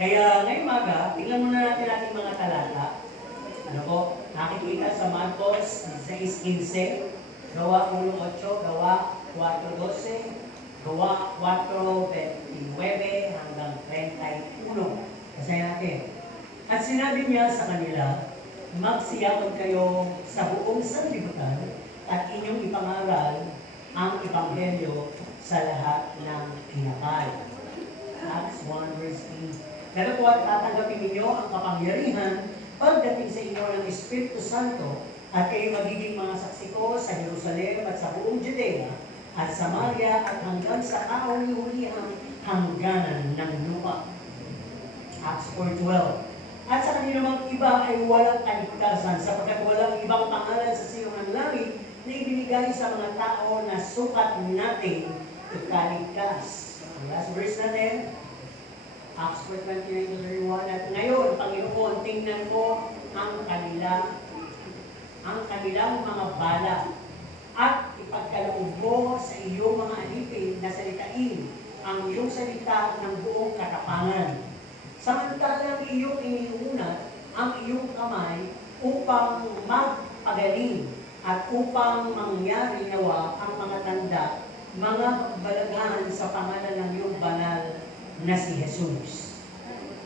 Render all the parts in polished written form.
Kaya ngayong maga, tingnan muna natin ating mga talata. Ano po? Nakikita sa Marcos 16:15, Gawa 1:8, Gawa 4:12, Gawa 4:29 hanggang 31. Kasi natin. At sinabi niya sa kanila, magsiyakan kayo sa buong sanlibutan at inyong ipangaral ang Ebanghelyo sa lahat ng tinapay. Acts 1:8. Datapwat tatanggapin ninyo ang kapangyarihan pagdating sa inyo ng Espiritu Santo at kayo magiging mga saksi ko sa Jerusalem at sa buong Judea at Samaria at hanggang sa kauli-ulihang hangganan ng lupa. Acts 4:12. At sa kanilang iba ay walang kaligtasan sapagkat walang ibang pangalan sa silong ng langit na ibinigay sa mga tao na sukat natin ikaligtas. Ang last verse natin, Acts 4:29-31. At ngayon, Panginoon, tingnan mo ang kanilang mga bala at ipagkaloob mo sa iyong mga alipin na salitain ang iyong salita ng buong katapangan. Samantalang iyong iniunat ang iyong kamay upang magpagaling at upang mangyari nawa ang mga tanda, mga balagahan sa pangalan ng iyong banal na si Jesus.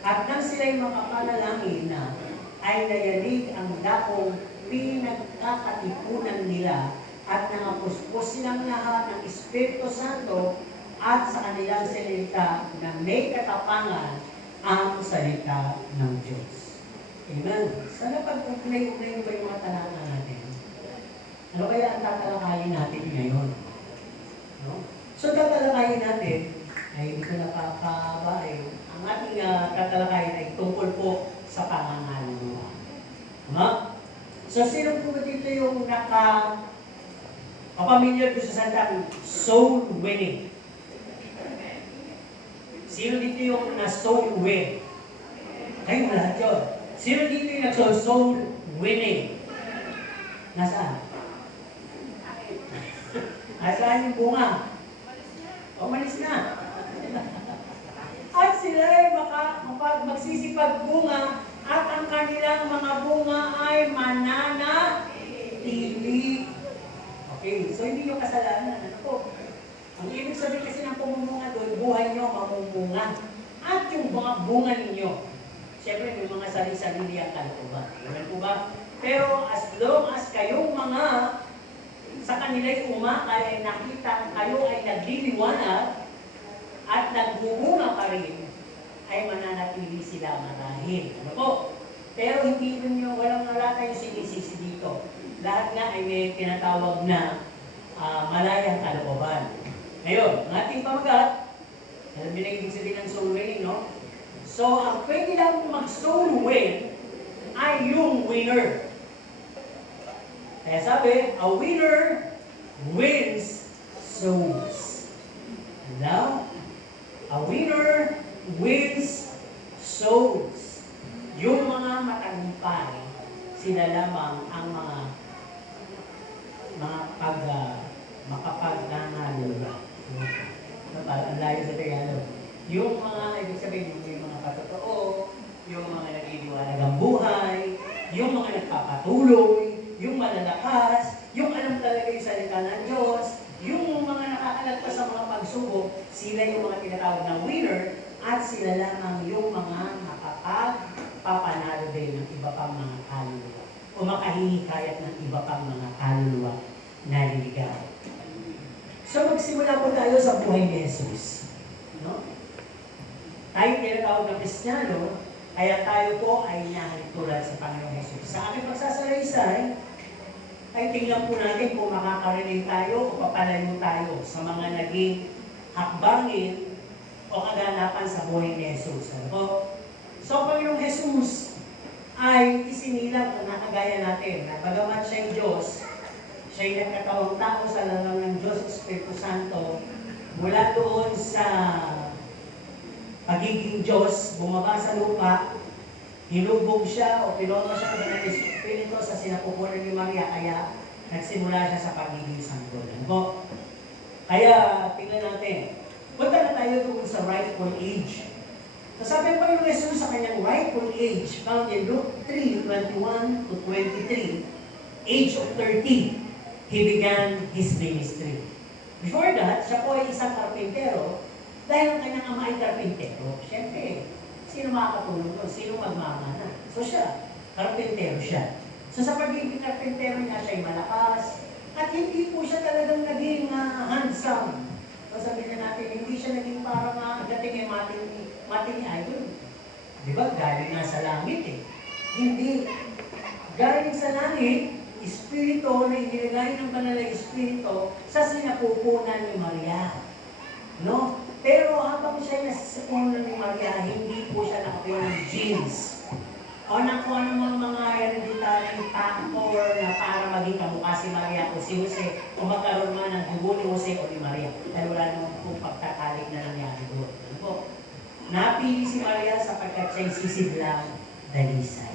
At nang sila'y makapanalangin na, ay nayanig ang dakong pinagkakatipunan nila at nangapuspos silang lahat ng Espiritu Santo at sa kanilang salita na may katapangan ang salita ng Diyos. Amen. Sana pag-ugnay-ugnay ba yung mga talata natin? Ano kaya ang tatalakayin natin ngayon? No? So tatalakayin natin, ay hindi ko napapaba ang ating tatalakayin ay tungkol po sa pangangalawa. So sino po ba dito yung kapamilyar ko sa salitang soul winning? Sino dito yung na-soul win? Kayo lahat yun. Sino dito yung nag-soul winning? Nasaan? Nasaan yung bunga? Umalis na. At sila ay magsisipag-bunga at ang kanilang mga bunga ay mananatili. Okay, so hindi yung kasalanan. Ano po? Ang ibig sabihin kasi ng pumunga doon, buhay nyo mamumunga. At yung mga bunga ninyo, siyempre may mga sarili-sarili ang kalooban. Amen po ba? Pero as long as kayong mga sa kanila'y umakay ay nakita kayo ay nagliliwanag at nagbumunga pa rin, ay mananatili sila marahil. Ano po? Pero hindi nyo, wala tayong sinisisi dito. Lahat nga ay may tinatawag na malayang kalooban. Ngayon, ang ating pamagat, alam niyo na ibig sabihin ng soul winning, no? So, ang pwede lang mag-soul win ay yung winner. Kaya sabi, a winner wins souls. Now, a winner wins souls. Yung mga matagumpay, sila lamang ang mga makapagdanalo. Ang layo sa Tagalog. Yung mga, ibig sabihin, yung mga patotoo, yung mga naginiwanag ang buhay, yung mga nagpapatuloy, yung malalakas, yung alam talaga yung salita ng Diyos, yung mga nakakalagpas sa mga pagsubok, sila yung mga tinatawag na winner, at sila lamang yung mga makapagpapanalo din ng iba pang mga kaluluwa o makahihikayat ng iba pang mga kaluluwa na liligaw. So magsimula po tayo sa buhay ni Jesus. No? Tayo tinatawag na Kristiyano, kaya tayo po ay nahalintulad sa Panginoong Jesus. Sa aking pagsasalaysay, ay tingnan po natin kung makakarinig tayo o papalayo tayo sa mga naging hakbangin o kaganapan sa buhay ni Jesus. Ano po? So, Panginoong Jesus ay isinilang na nakagaya natin na bagamat siya'y Diyos, siya'y nagkatawang tao sa lalang ng Diyos Espiritu Santo, mula doon sa pagiging Diyos, bumaba sa lupa, hinubog siya o pinoma siya ng Espiritu sa sinapupunan ni Maria, kaya nagsimula siya sa pagiging sanggol. Ano? Kaya tingnan natin, punta na tayo doon sa rightful age So sabi ng Panginoon Jesus sa kanyang rightful age, found in Luke 3:21 to 23, age of 30, he began his ministry. Before that, siya po ay isang karpintero dahil ang kanyang ama ay karpintero. Siyempre, sino makakatulong doon? Sino magmamana? So siya, karpintero siya. So sa pagiging karpintero niya, siya ay malakas at hindi po siya talagang naging handsome. So sabihin natin, hindi siya naging parang dating mating idol. Di ba? Galing nga sa langit eh. Hindi. Galing sa langit, Espiritu na inilagay ng banal na Espiritu sa sinapupunan ni Maria. No? Pero habang siya nasa punan ni Maria, hindi po siya nakakuha ng genes. O nakuha ng mga hereditary factor na para maging kamukha si Maria o si Jose o magkaroon man ng dugo ni Jose o ni Maria. Dahil wala naman po pagtatalik na nangyari doon. Ano po? Napili si Maria sapagkat siya'y sisidlang dalisay.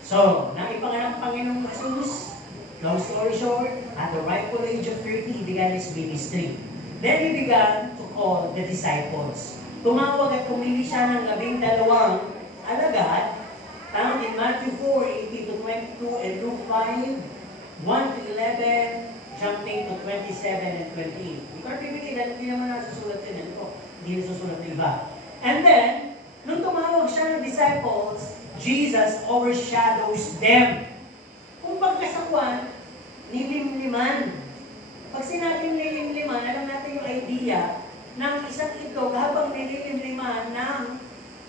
So, naipanganak ng Panginoong Jesus, long story short, at the rightful age of 30, he began his ministry. Then he began to call the disciples. Tumawag at pumili siya ng 12 alagad, found in Matthew 4:18 to 22 and Luke 5:1 to 11, jumping to 27 and 28. Because pipili, dahil hindi naman nasusulat din ito. Hindi nasusulat ng iba. And then, nung tumawag siya ng disciples, Jesus overshadows them. Kung pagkasakuan, nilimliman. Pag sinabing nilimliman, alam natin yung idea ng isang itlog habang nilimliman ng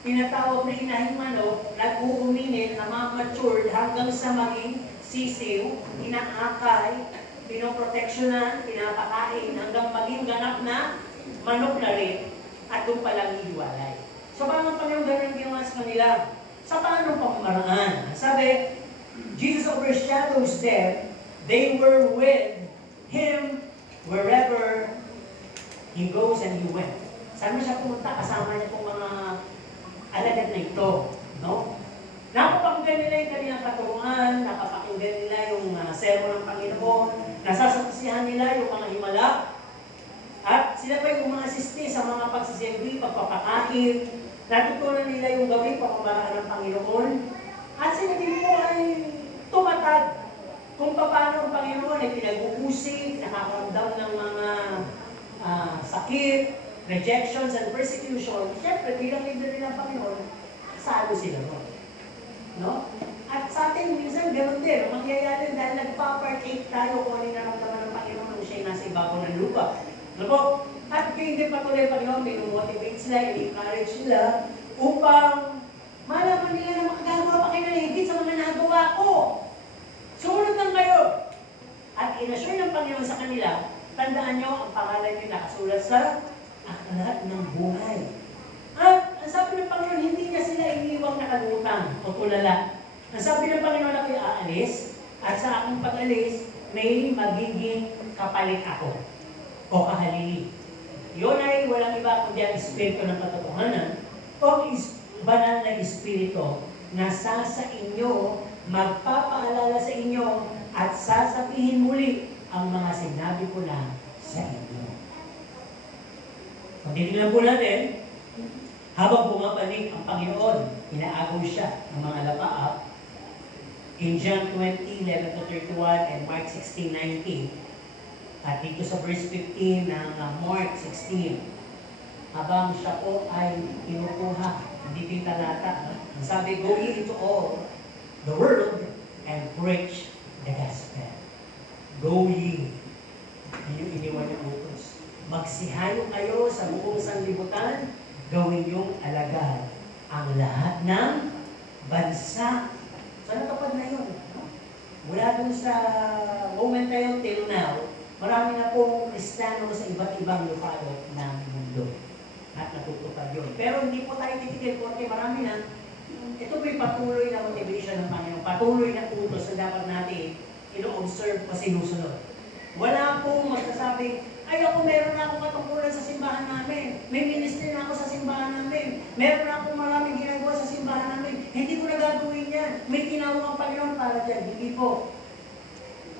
tinatawag na inahing manok, nag-uuminit, namamatured hanggang sa maging sisiw, inaakay, pinoproteksyonan, pinapakain, hanggang maging ganap na manok na rin, at doon palang iiwalay. So paano ang Panginoon ganun ginawa sa kanila? Sa paano pamamaraan? Sabi, Jesus overshadows them. They were with Him wherever He goes and He went. Saan mo siya pumunta? Kasama niya pong mga alagad na ito. No? Nakapakinggan nila yung kanilang katuruan, nakapakinggan nila yung sermon ng Panginoon, nasasaksihan nila yung mga himala, at sila pa yung umasiste sa mga pagsisilbi, pagpapakain, natutunan nila yung gawin pamamaraan ng Panginoon, at sila din po ay tumatag kung paano ang Panginoon ay pinag-uusig, nakakaramdam ng mga sakit, rejections and persecution. Siyempre, bilang leader nila ng Panginoon, salo sila mo. No? At sa atin, minsan ganoon din, mangyayari dahil nagpa-partake tayo kung ano yung naramdaman ng Panginoon nung siya nasa ibabaw ng lupa. Ano po? At kaya hindi patuloy ang Panginoon, may-motivate sila, i-encourage sila, upang malaman nila na makagagawa pa kayo ng higit sa mga nagawa ko. Sumunod lang kayo. At inassure ng Panginoon sa kanila, tandaan nyo, ang pangalan nyo nakasulat sa aklat ng buhay. At ang sabi ng Panginoon, hindi niya sila iniwang nakalimutan o tulala. Ang sabi ng Panginoon, ako'y aalis, at sa aking pag-alis, may magiging kapalit ako o kahalili. Yun ay walang iba kundi ang Espiritu ng katotohanan o banal na Espiritu na sa inyo, magpapaalala sa inyo at sasabihin muli ang mga sinabi ko na sa inyo. Kung titignan po natin, habang bumabalik ang Panginoon, inaagaw siya ng mga lapaap in John 20:11-31 and Mark 16:19. At dito sa verse 15 ng Mark 16, habang siya po ay kinukuha, hindi pintalata. Ang sabi, go ye into all the world and preach the gospel. Go ye. Yung iniwan niya utos. Magsihayo kayo sa buong sanlibutan, gawin yung alagad ang lahat ng bansa. So natapad na yun. Mula dun sa moment na yun till now, marami na pong Kristiyano sa iba't ibang lupalot ng mundo. At natutupad yun. Pero hindi po tayo titigil porque marami na. Ito po'y patuloy na motivation ng Panginoon. Patuloy na utos na dapat natin ino-observe o sinusunod. Wala pong magsasabi, ay ako meron na akong katungkulan sa simbahan namin. May ministry na ako sa simbahan namin. Meron na akong maraming ginagawa sa simbahan namin. Hindi ko na gagawin yan. May tinawag ang Panginoon para dyan. Hindi po.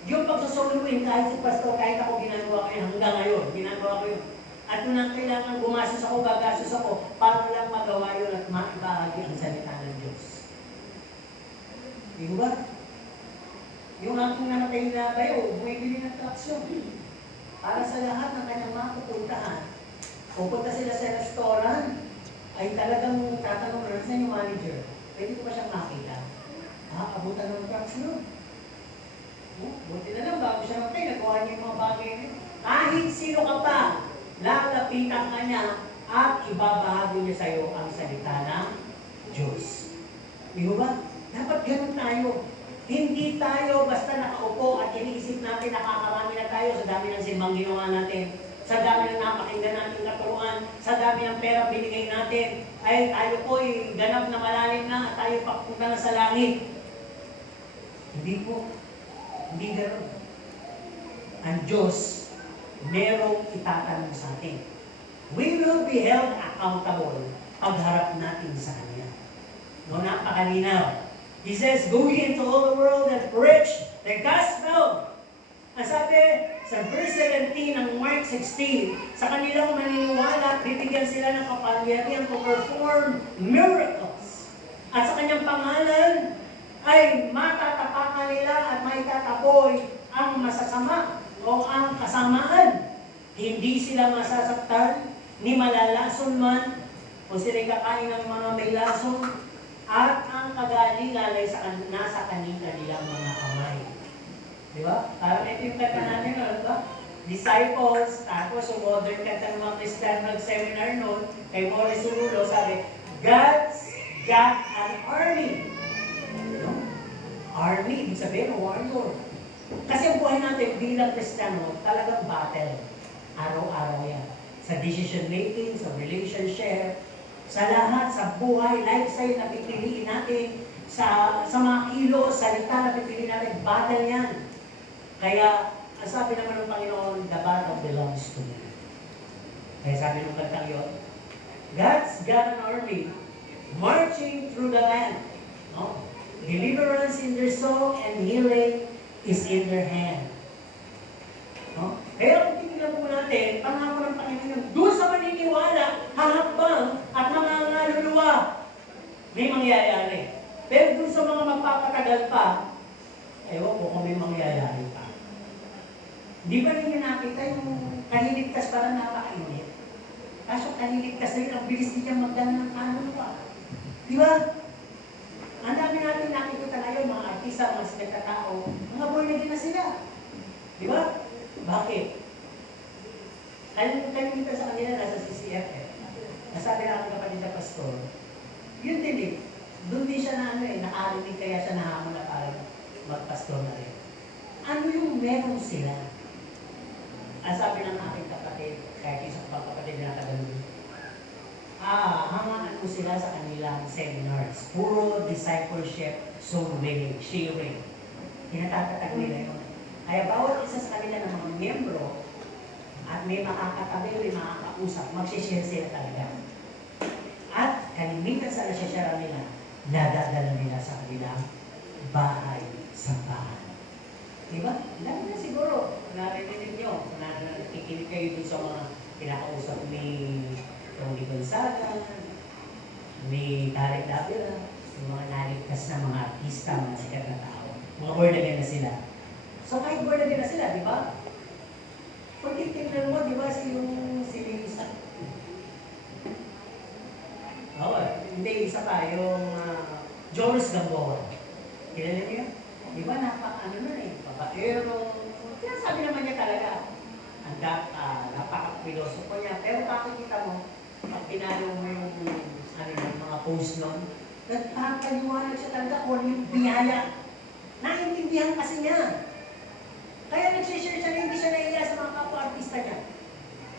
Yung pagsasuluin, kahit si pastor, kahit ako ginagawa ko yun, hanggang ngayon, ginagawa ko yun. At kung ang kailangan gumastos ako, gagastos ako, para lang magawa yun at maibahagi ang salita ng Diyos. Di ba? Yung aking namatay na bayo, bumibili ng traksyon. Para sa lahat ng kanyang mapupuntahan, pupunta sila sa restaurant, ay talagang tatanong na sa yung manager, pwede ko ba siyang makita? Abutan ng traksyon. Buti na lang, bago siya matay, nagawa niya yung mga bagay niya. Kahit sino ka pa, lalapitan ka niya at ibabahagi niya sa iyo ang salita ng Diyos. Di ba? Dapat ganun tayo. Hindi tayo basta nakaupo at iniisip natin nakakarami na tayo sa dami ng simbang ginawa natin, sa dami ng napakinggan natin katuruan, sa dami ng pera binigay natin, ay tayo po'y ganap na malalim na at tayo papunta na sa langit. Hindi po. Hindi gano'n. Ang Diyos, merong itatanong sa atin. We will be held accountable pagharap natin sa Kanya. No, napakalinaw. He says, go ye into all the world and preach the gospel. Ang sabi sa verse 17 ng Mark 16, sa kanilang maniniwala, bibigyan sila ng kapangyarihan to perform miracles. At sa kanyang pangalan, ay matatapakan nila at maitataboy ang masasama o ang kasamaan. Hindi sila masasaktan, ni malalason man, o sila'y kakain ng mga may lason, at ang kagalingan ay nasa kanilang mga kamay. Di ba? Parang ito yung kanta natin, di ba? Disciples, tapos yung modern kanta ng mga Christian nag-seminar noon, kay Morris Urulo, sabi, God's got an army. No? Army, ibig sabihin, warrior. Kasi ang buhay natin bilang Kristiyano, talagang battle. Araw-araw yan. Sa decision making, sa relationship, sa lahat, sa buhay, lifestyle na pipiliin natin, sa mga kilos, salita na pipiliin natin, battle yan. Kaya, ang sabi naman ng Panginoon, the battle belongs to me. Kaya sabi ng kantang yun, God's got an army marching through the land. No? Deliverance in their song and healing is in their hand. No? Kaya kung tingnan po natin, pangako ng Panginoon, doon sa maniniwala, hahakbang at mga naluluwa, may mangyayari. Pero doon sa mga magpapatagal pa, ewan ko kung may mangyayari pa. Di ba ninyo nakita yung kaniligtas parang napakainit? Kaso kaniligtas na yun, ang bilis niya magdala ng kaluluwa. Di ba? Ang dami natin nakikita ngayon, mga artista, mga sikat na tao, mga born again na sila. Di ba? Bakit? Kanina sa kanila, nasa CCF eh. Nasabi na akong kapatid na pastor, yun din eh. Doon din siya na nakarinig kaya siya nahamon na parang magpastor na rin. Ano yung meron sila? Ang sabi ng aking kapatid, kahit isang kapatid na tagalog, hangaan mo sila sa kanilang seminars. Puro discipleship, soul winning, sharing. Tinatatatag nila yun. Kaya bawat isa sa kanila ng mga miyembro, at may makakatabi, may makakausap, magsishare sila talaga. At kalimitan sa nasyashare nila, nadadala nila sa kanilang bahay sa bahay. Diba? Lalo na siguro, narinig nyo, nakikinig kayo dun sa mga pinakausap ni Tony Gonzaga, ni Tarek Davila, yung mga naligtas na mga artista, mga sikat na tao. Mga born again na sila. So kahit born again na sila, di ba? Kung titignan mo, di ba, si Lisa? Oo, hindi, isa pa, yung Jonas Gamboa. Kilala niyo? Di ba, napaka-ano nun eh, babaero. Sabi naman niya talaga, ang napaka-pilosopo niya. Pero pakikita mo, pag pinalo mo yung mga post nun, nagpapaliwanag siya talaga kung ano yung biyaya. Naintindihan kasi niya. Kaya nagsishare siya na hindi siya naiya sa mga kapwa-artista niya.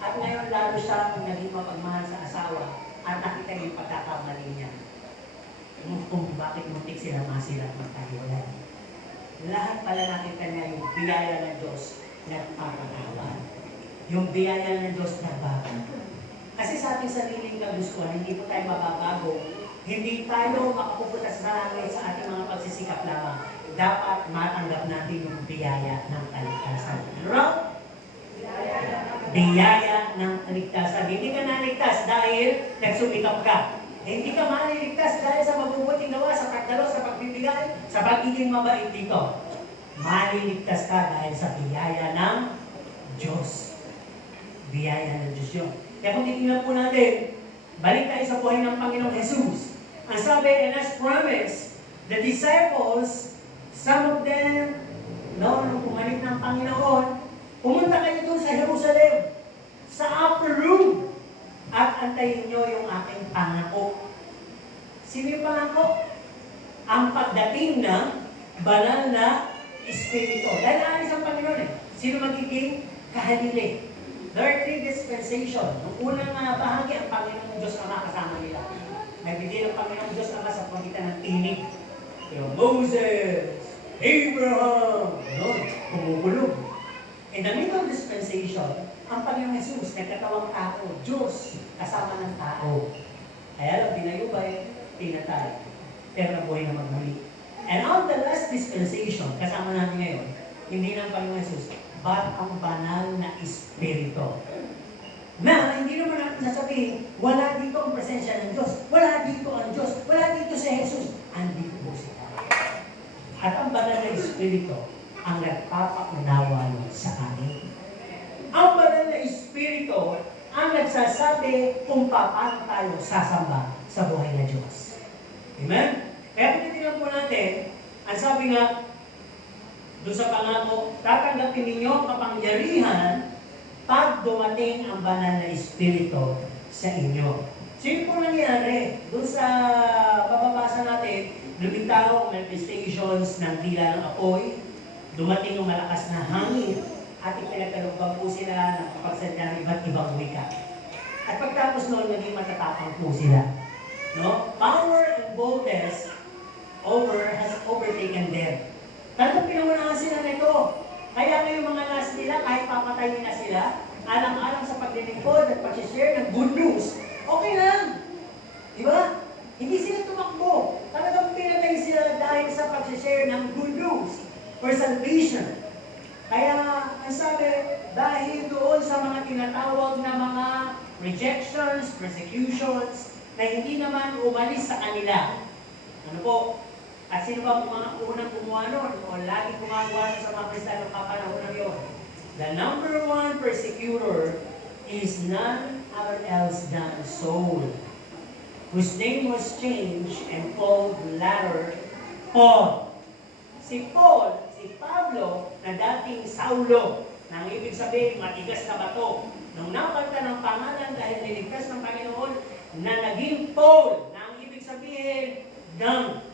At ngayon lalo siya naging mapagmahal sa asawa at nakita niya yung pagkakamali niya. Kung bakit muntik sila masira at magkahiwalay. Lahat pala nakita niya yung biyaya ng Diyos nagpapakawan. Yung biyaya ng Diyos nagbabago. Kasi sa ating sariling kagustuhan, hindi po tayo mababago. Hindi tayo makapupunta sa langit sa ating mga pagsisikap lamang. Dapat matanggap natin yung biyaya ng kaligtasan. Ano? Biyaya ng kaligtasan. dahil nagsumikap ka. Hindi ka maliligtas dahil sa mabubuting gawa, sa pagdalo, sa pagbibigay, sa pagiging mabait dito. Maliligtas ka dahil sa biyaya ng Diyos. Biyaya ng Diyos yun. Kaya kung titignan po natin, balik tayo sa buhay ng Panginoong Jesus. Ang sabi, and as promised, the disciples, some of them, nung pumalit ng Panginoon, pumunta kayo doon sa Jerusalem, sa upper room, at antayin nyo yung aking pangako. Sino yung pangako? Ang pagdating ng banal na Espiritu. Dahil aalis ang Panginoon eh. Sino magiging kahalili? There are 3 dispensations. Nung unang bahagi, ang Panginoong Diyos ang kasama nila. Nagbigay ng Panginoong Diyos ang sa pagitan ng tinig. Yung Moses, Abraham, noon, kumukulog. In the middle dispensation, ang Panginoong Jesus, nagkatawang tao, Diyos, kasama ng tao. Kaya lang, pinayubay, pinatay. Pero nabuhay na magmuli. And on the last dispensation, kasama natin ngayon, hindi ng Panginoong Jesus, but ang banal na Espiritu. Na, hindi naman natin sasabihin, wala dito ang presensya ng Diyos, wala dito ang Diyos, wala dito si Jesus. Andito po siya. At ang banal na Espiritu, ang nagpapaunawa sa atin. Ang banal na Espiritu ang nagsasabi kung paano tayo sasamba sa buhay ng Diyos. Amen? Kaya kung titignan po natin, ang sabi nga, doon sa pangako, tatanggapin ninyo ang kapangyarihan pag dumating ang banal na Espiritu sa inyo. Sino po nangyari? Doon sa bababasa natin, lumitaw ang manifestations ng dila ng apoy, dumating yung malakas na hangin, at ipinagkalubang po sila ng kapagsalita ng iba't ibang wika. At pagtapos noon, naging matatapang po sila. No? Power and boldness has overtaken them. Talagang pinangunahan sila nito. Kaya ngayong mga last nila, kahit papatayin na sila, alang-alang sa paglilingkod at pag-share ng good news, okay lang. Di ba? Hindi sila tumakbo. Talagang pinatay sila dahil sa pag-share ng good news for salvation. Kaya, ang sabi, dahil doon sa mga tinatawag na mga rejections, persecutions, na hindi naman umalis sa kanila. Ano po? At sino ba ang mga unang kumuha nun? O lagi gumagawa sa mga Kristiyanong kapanahon na yun? The number 1 persecutor is none other else than Saul, whose name was changed and called latter Paul. Si Paul, si Pablo, na dating Saulo, na ang ibig sabihin, matigas na bato. Nung napalitan ng pangalan dahil niligtas ng Panginoon, na naging Paul, na ang ibig sabihin, dung.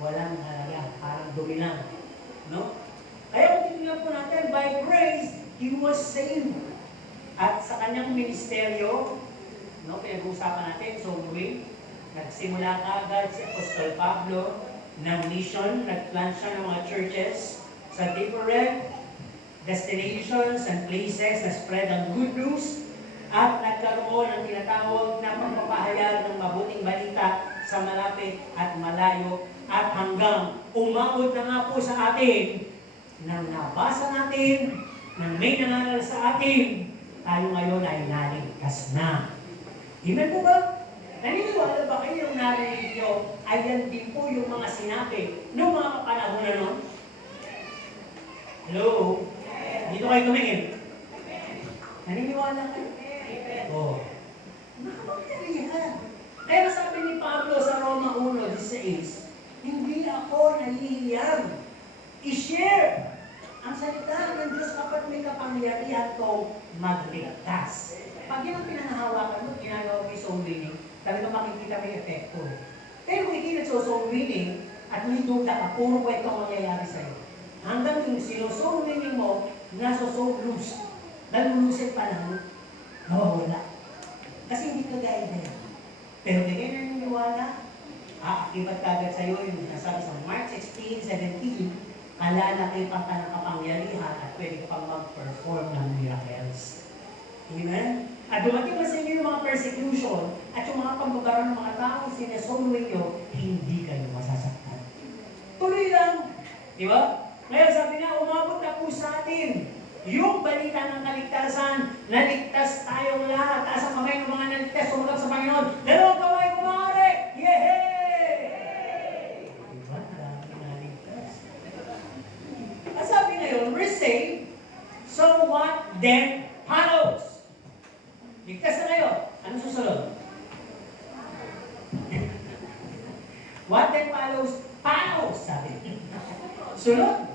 Walang halaga, parang dumi lang. No? Kaya kung titignan po natin, by grace, he was saved. At sa kanyang ministeryo, no, pinag-uusapan natin, so nagsimula agad si Apostol Pablo ng mission, nag-plant siya ng mga churches sa different destinations and places na spread ang good news at nagkaroon ng tinatawag na pagpapahayag ng mabuting balita sa malapit at malayo at hanggang umabot na nga po sa atin nang nabasa natin, nang may nangaral sa atin, tayo ngayon ay naligtas na. Amen po ba? Naniniwala ba kayo yung narinig nyo ay yan din po yung mga sinabi noong mga kapanahon na nun? Hello? Dito kayo tumingin. Naniniwala kayo? Oo. Nakapagkalihan. Kaya sabi ni Pablo sa Roma 1:16, hindi ako nahihiyang i-share ang salita ng Diyos kapag may kapangyarihan kong magligtas. Pag yun ang pinangahawakan mo, ginagawa mo yung soul winning, talaga makikita may epekto. Pero kung hindi nagso-soul winning at may duda ka, puro kwento ang mangyayari sa'yo. Hanggang yung sino-soul winning mo, nasa-soul lose. Nalulusin pa lang, nawawala. Kasi hindi ka gaya na yan. Pero di kayo naniniwala, iba't kagad sa'yo yung nasabi sa Mark 16:17, kalalakipan ka ng kapangyarihan at pwede ka pang mag-perform ng miracles. Amen? At dumating ba sa inyo yung mga persecution at yung mga pagbabaran ng mga taong sinesolway nyo, hindi kayo masasaktan. Tuloy lang. Di ba? Ngayon sabi nga, umabot na po sa atin Yung balita ng kaligtasan, naligtas tayong lahat. Taas ang kamay ng mga naligtas, sumagat sa Panginoon. Dalawang kamay, kumare! Yehey! Diba? Dami naligtas. Ang sabi ngayon, we're saved, so what then follows? Ligtas na kayo. Ano susunod? What then follows? Follows, sabi. Sunod.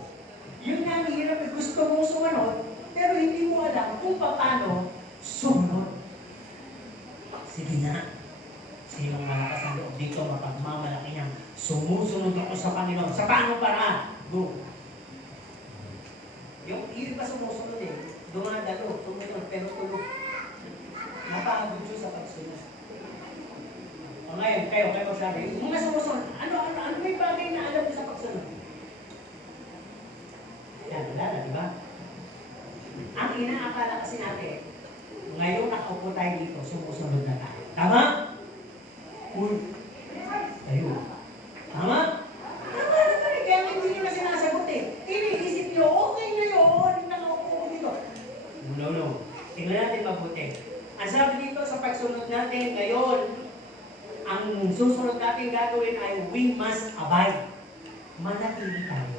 Yun nga ang hirap, gusto mong sumunod, pero hindi mo alam kung paano sumunod. Sige na. Sinong malakas ang loob dito, mapagmamalaki niyang sumusunod ako sa Panginoon. Sa paano para? Go. Yung iba sumusunod eh. Dumadalo, tumunod, pero tulog. Napagod siya sa pagsunod. O ngayon, kayo sabi, mga sumusunod, ano may bagay na alam mo sa pagsunod? Yan, wala na, di ba? Ang inaakala kasi natin, ngayon nakaupo tayo dito, sumusunod na tayo. Tama? Uy. Ayun. Tama? Tama na tayo, kaya hindi nyo na sinasagot eh. Iniisip nyo, okay na yun, nakaupo ko dito. No. Tingnan natin mabuti. Ang sabi dito sa pagsunod natin ngayon, ang susunod natin gagawin ay we must abide. Manatili tayo.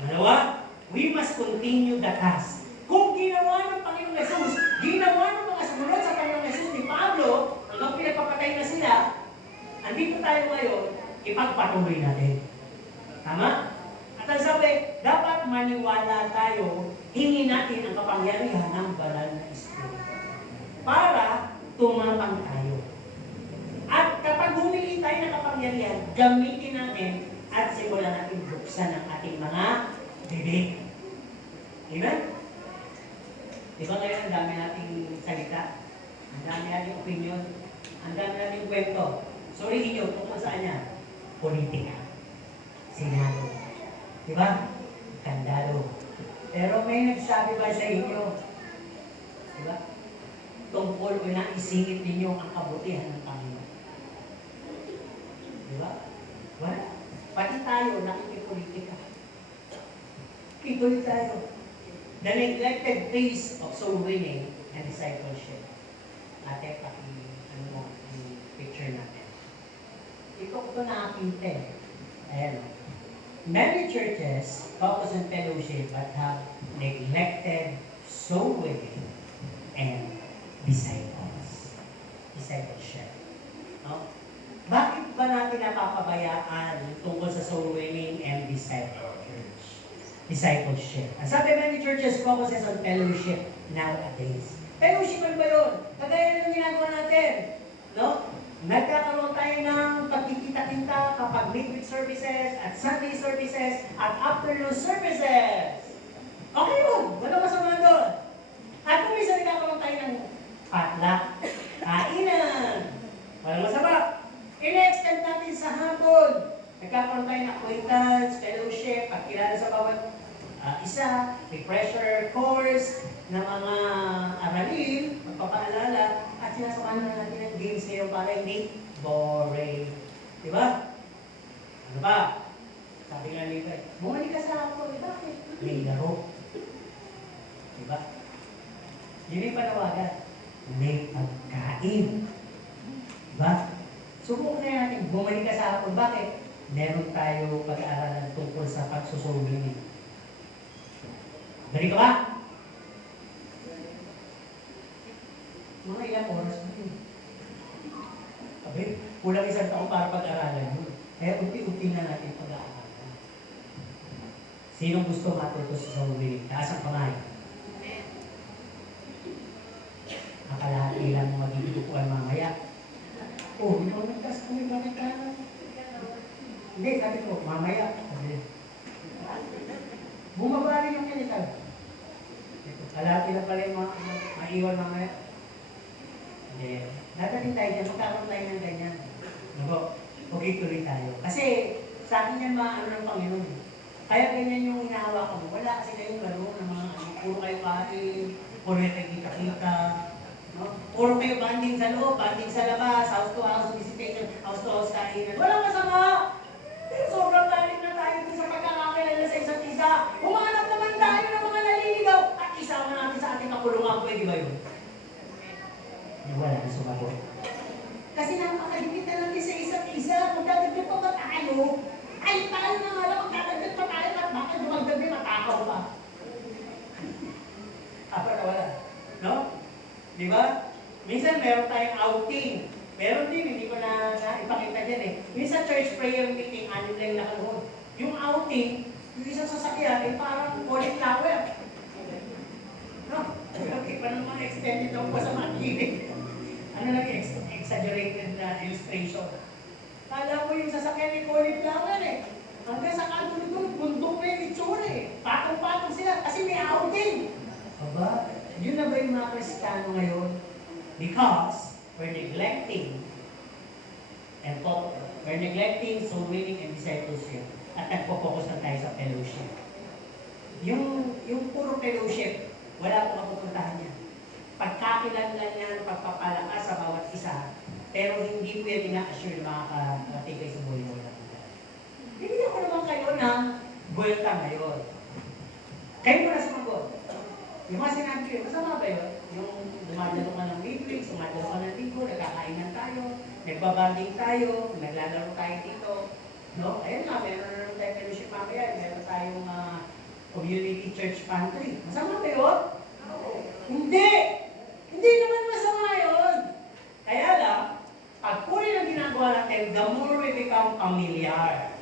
Malawa? We must continue the task. Kung ginawa ng Panginoong Jesus, ginawa ng mga sumunod sa Panginoong Jesus ni Pablo, hanggang pinagpapatay na sila, andito tayo ngayon, ipagpatuloy natin. Tama? At ang sabi, dapat maniwala tayo, hingin natin ang kapangyarihan ng banal na Espiritu. Para tumapang tayo. At kapag humingi tayo ng kapangyarihan, gamitin natin at simulan natin buksan ang ating mga bibig. Amen? Di ba ngayon ang dami nating salita? Ang dami nating opinion? Ang dami nating kwento? Surihin nyo, tungkol saan yan? Politika. Senado. Di ba? Kandalo. Pero may nagsabi ba sa inyo? Di ba? Tungkol o naisingit ninyo ang kabutihan ng Panginoon. Di ba? Wala. Pati tayo nakikipolitika. Ituloy tayo. The neglected place of soul winning and discipleship. Ate, picture natin. Ito nakakita eh. Ayan. Many churches focus on fellowship but have neglected soul winning and discipleship. No? Bakit ba natin napapabayaan tungkol sa soul winning and discipleship? Ang sabi many churches focuses on fellowship nowadays. Fellowship ano ba yun? Kagaya ng ginagawa natin. No? Nagkakaroon tayo ng pagkikita-kita kapag midweek services, at Sunday services, at afternoon services. Okay yun. Walang masama doon. At kung minsan nagkakaroon tayo ng potluck, kainan. Walang masama. In-extend natin sa hapon. Nagkakaroon tayo ng acquaintance, fellowship, pagkilala sa bawat isa, refresher course na mga aralin, magpapaalala, at sinasamahan na natin ng games ngayon para hindi boring. Diba? Ano ba? Sabi nga nila, bumalik ka sa ako, bakit? May laro. Diba? Yun yung panawagan. May pagkain. Diba? Subukan na natin, bumalik ka sa ako, bakit? Meron tayo pag-aaralan tungkol sa pagsusumili. Balik ka ba? Mga ilang oras mo yun. Sabi, kulang isang taon para pag-aralan yun. Kaya unti-unti na natin pag-aaralan. Sinong gusto matuto sa sumili? Taas ang kamay. Nakalahati lang mo magigitukuan mamaya. Oh, ikaw nagtas kami, bakit ka na? Hindi, sabi ko, mamaya. Bumaba rin yung kinital. Kalahati na pala yung maiwan mamaya. Hindi. Dadating tayo dyan, magkakaroon tayo ng ganyan. Nago, okay tuloy tayo. Kasi sa akin yan maano ng Panginoon. Kaya ganyan yung hinahawakan mo. Wala kasi kayong laro ng mga puro kayo kain, puro kayo kita-kita. No? Puro kayo banding sa loob, banding sa labas, house to house visitation, house to house kainan. Walang masama! Pero sobrang lalim na tayo sa pagkakakilala sa isa't isa. Humanap naman tayo ng mga naliligaw at isa tayo, na nga lang, magdadagdag pa tayo at bakit dumagdag din matakaw pa. Wala. No? Di ba? Minsan meron tayong outing. Meron din, hindi ko na ipakita dyan eh. Minsan church prayer meeting, 6 lang nakaroon. Yung outing, yung isang sasakyan, eh, parang cauliflower. No? Okay, pa naman extended daw pa sa makinig. Ano lang exaggerated na illustration. Kala mo yung sasakyan ni cauliflower eh. Hanggang sa kanto doon, bundok na yung itsura eh. Patong-patong sila kasi may outing. Aba, yun na ba yung mga Kristiyano ngayon? Because we're neglecting soul winning and discipleship at nagpo-focus na tayo sa fellowship. Yung puro fellowship, wala akong mapupuntahan yan. Pagkakilanlan yan, pagpapalakas sa bawat isa, pero hindi pwede na-assure na makakarating kayo sa buhay mo lang. Hindi ako naman kayo na buwelta ngayon. Kayo mo na sumagot. Yung mga sinabi ko, masama ba yun? Yung dumadalo ka ng midweek, dumadalo ka ng linggo, nagkakainan tayo, nagbabanding tayo, naglalaro tayo dito. No? Ayun nga, meron na naman tayong fellowship mamaya, meron tayong community church pantry. Masama ba yun? Hindi! Hindi naman masama yun. Kaya lang, pag puri ng ginagawa natin, the more we become familiar.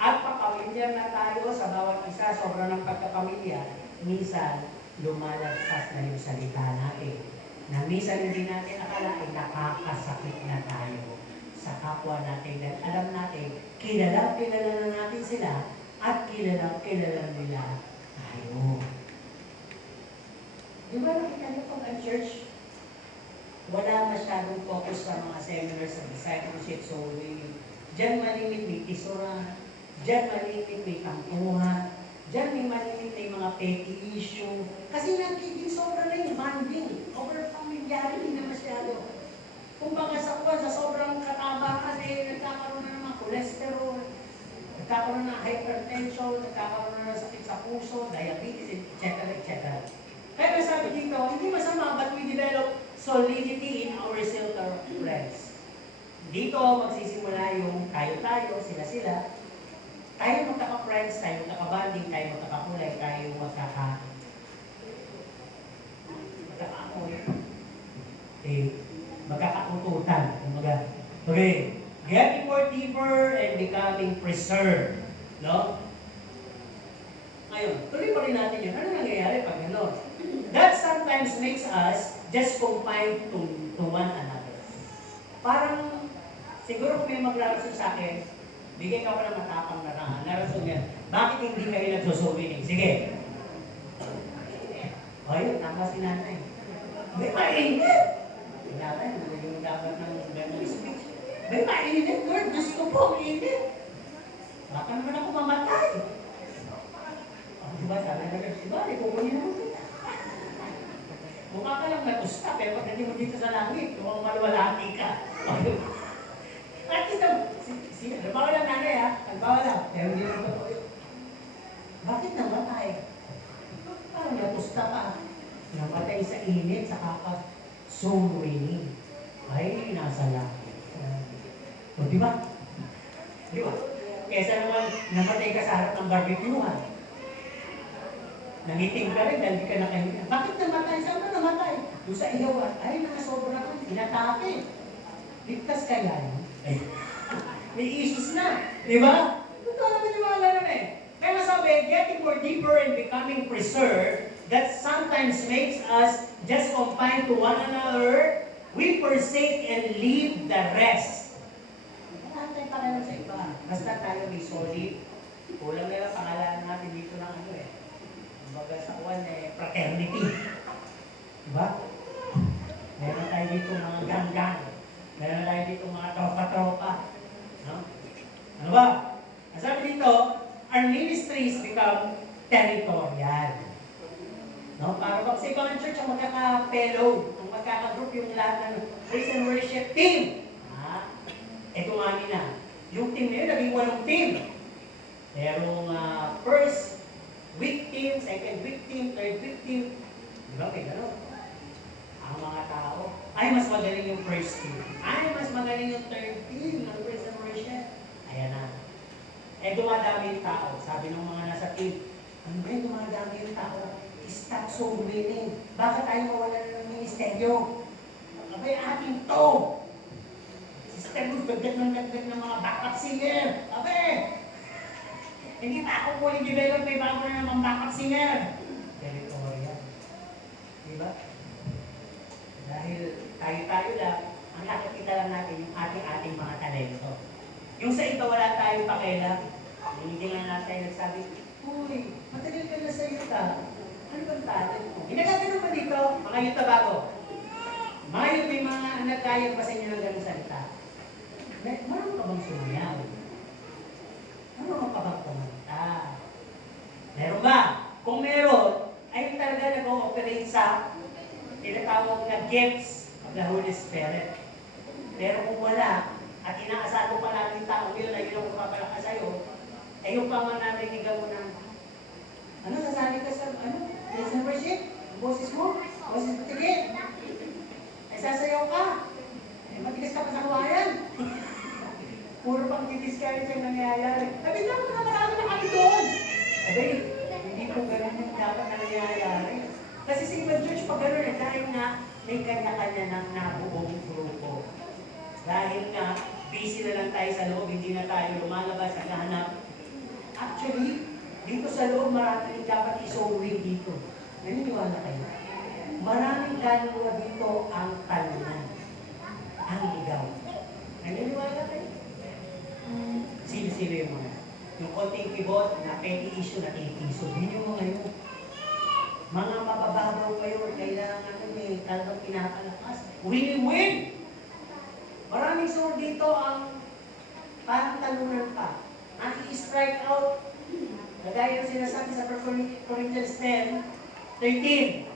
At pagpamilyar na tayo sa bawat isa, sobrang ng pagkapamilyar, minsan, lumalagpas na yung salita natin. Na minsan hindi natin akala ay nakakasakit na tayo sa kapwa natin. Dahil alam natin, kilala na natin sila at kilala nila tayo. Di ba nakita niyo pag ang church, wala masyadong focus sa mga seminars sa discipleship, soul winning. Diyan malimit may tisura, diyan malimit may tampuhan, diyan may malimit may mga petty issue. Kasi nagiging sobra na yung bonding, over familiarity na masyado. Kung baka sa sobrang katabakan, nagkakaroon na ng mga cholesterol, nagkakaroon na ng hypertension, nagkakaroon na ng sakit sa puso, diabetes, etc. etc. Kaya sabi dito, hindi masama, but we develop solidity in our circle of friends. Dito magsisimula yung tayo-tayo, sila-sila. Tayo magkaka-friends, tayo magkaka-banding, tayo magkakakulay, tayo magkakakututan. Okay. Getting more deeper and becoming preserved. No? Ngayon, tuloy pa rin natin yun. Ano nangyayari pag gano'n? That sometimes makes us just confined to one another. Parang, siguro kung may maglarason sa akin, bigay ka pa ng matapang na narason yan. Bakit hindi kayo nagsusuwining? Sige. O yun, tama si nanay. May mainit! Nanay, yung dapat ng ganong speech. May mainit, Lord. Gusto ko po, mainit. Baka naman ako mamatay. Diba, sabi na lang, diba, ikukunin naman kita. Mukha ka lang natusta, pero pag hindi mo dito sa langit, kung malwalaki ka. At ito, nagbawa lang nanay ha, nagbawa lang, pero hindi naman totoo yun. Bakit namatay? Parang natusta ka. Namatay sa init, sa soul winning. Ay, nasa langit. O, diba? Diba? Kesa naman, namatay ka sa harap ng barbecue-han. Nangiting ka rin dahil di ka nakahinga. Bakit namatay? Saan ka namatay? Doon sa iyawan. Ay, nakasobra ka. Inatake. Ligtas kaya yun? May issues na. Di ba? Ito naman yung mga lalo na eh. Kaya sabi, getting more deeper and becoming preserved, that sometimes makes us just confined to one another, we forsake and leave the rest. Wala tayong pangalan sa iba. Basta tayo may solid. Kulang nila pangalan natin dito ng ano eh. Kumbaga sa kuwan fraternity. Diba? Meron tayo dito mga gang-gang. Meron tayo dito mga tropa-tropa. No? Ano ba? Ang sabi dito, our ministries become territorial. No? Para pag sa ibang church, ang magkaka-fellow, ang magkaka-group yung lahat ng praise and worship team. Ito nga na. Yung team na yun, naging 8 team. Merong first week team, second week team, third week team. Diba may gano'n? Ang mga tao, ay mas magaling yung first team. Ay mas magaling yung third team ng praise and worship. Ayan na. dumadami yung tao. Sabi ng mga nasa team, ano ba yung dumadami yung tao? Stop soul winning. Bakit tayo mawalan ng ministeryo? Abay, ating to. Sister Ruth, dagdag ng mga backup singer. Abay, hindi pa ako fully developed, may bago na naman backup singer. Territorial. Diba? Dahil tayo-tayo lang, ang nakikita lang natin yung ating mga talento. Yung sa ito, wala tayong pakialam. Hindi lang natin nagsabi, uy, matagal ka na sa yuta. Ano bang talent mo? Ginagano naman dito, mga yuta bago. Mga yuta, may mga nagkayag pa sa inyo ng ganung salita. Marunong ka bang sumayaw? Marunong ka bang kumanta? Meron ba? Kung meron, ay talaga nag-ooperate sa tinatawag na gifts of the Holy Spirit. Pero kung wala, at inaasado pa natin tao yun na yun ang papalakas sa'yo, ay yung pa man narinig mo ng, ano, sasali ka sa, ano, praise and worship? Ang boses mo? Boses patigil? Ay sasayaw ka? Ay matigas ka pa sa kawayan? Puro pang discourage ang nangyayari. Sabi na, marami na kami doon. Sabi, hindi po ganun yung dapat na nangyayari. Kasi si Ibang Church, pag gano'n, dahil nga may kanya-kanya ng nabuong grupo. Dahil nga, busy na lang tayo sa loob, hindi na tayo lumalabas, naghahanap. Actually, dito sa loob, maraming dapat isowin dito. Naniniwala kayo? Maraming kaluluwa dito ang talunan. Ang ligaw. Naniniwala kayo? Sino-sino yung mga? Yung konting kibot na petty issue na issue. Yun yung mga yun. Mga mabababaw kayo, kailangan may talagang pinapalakas. Win-win! Maraming sure dito ang parang talunan pa. Ang i-strike out, kagaya yung sinasabi sa 1 Corinthians 10, 13,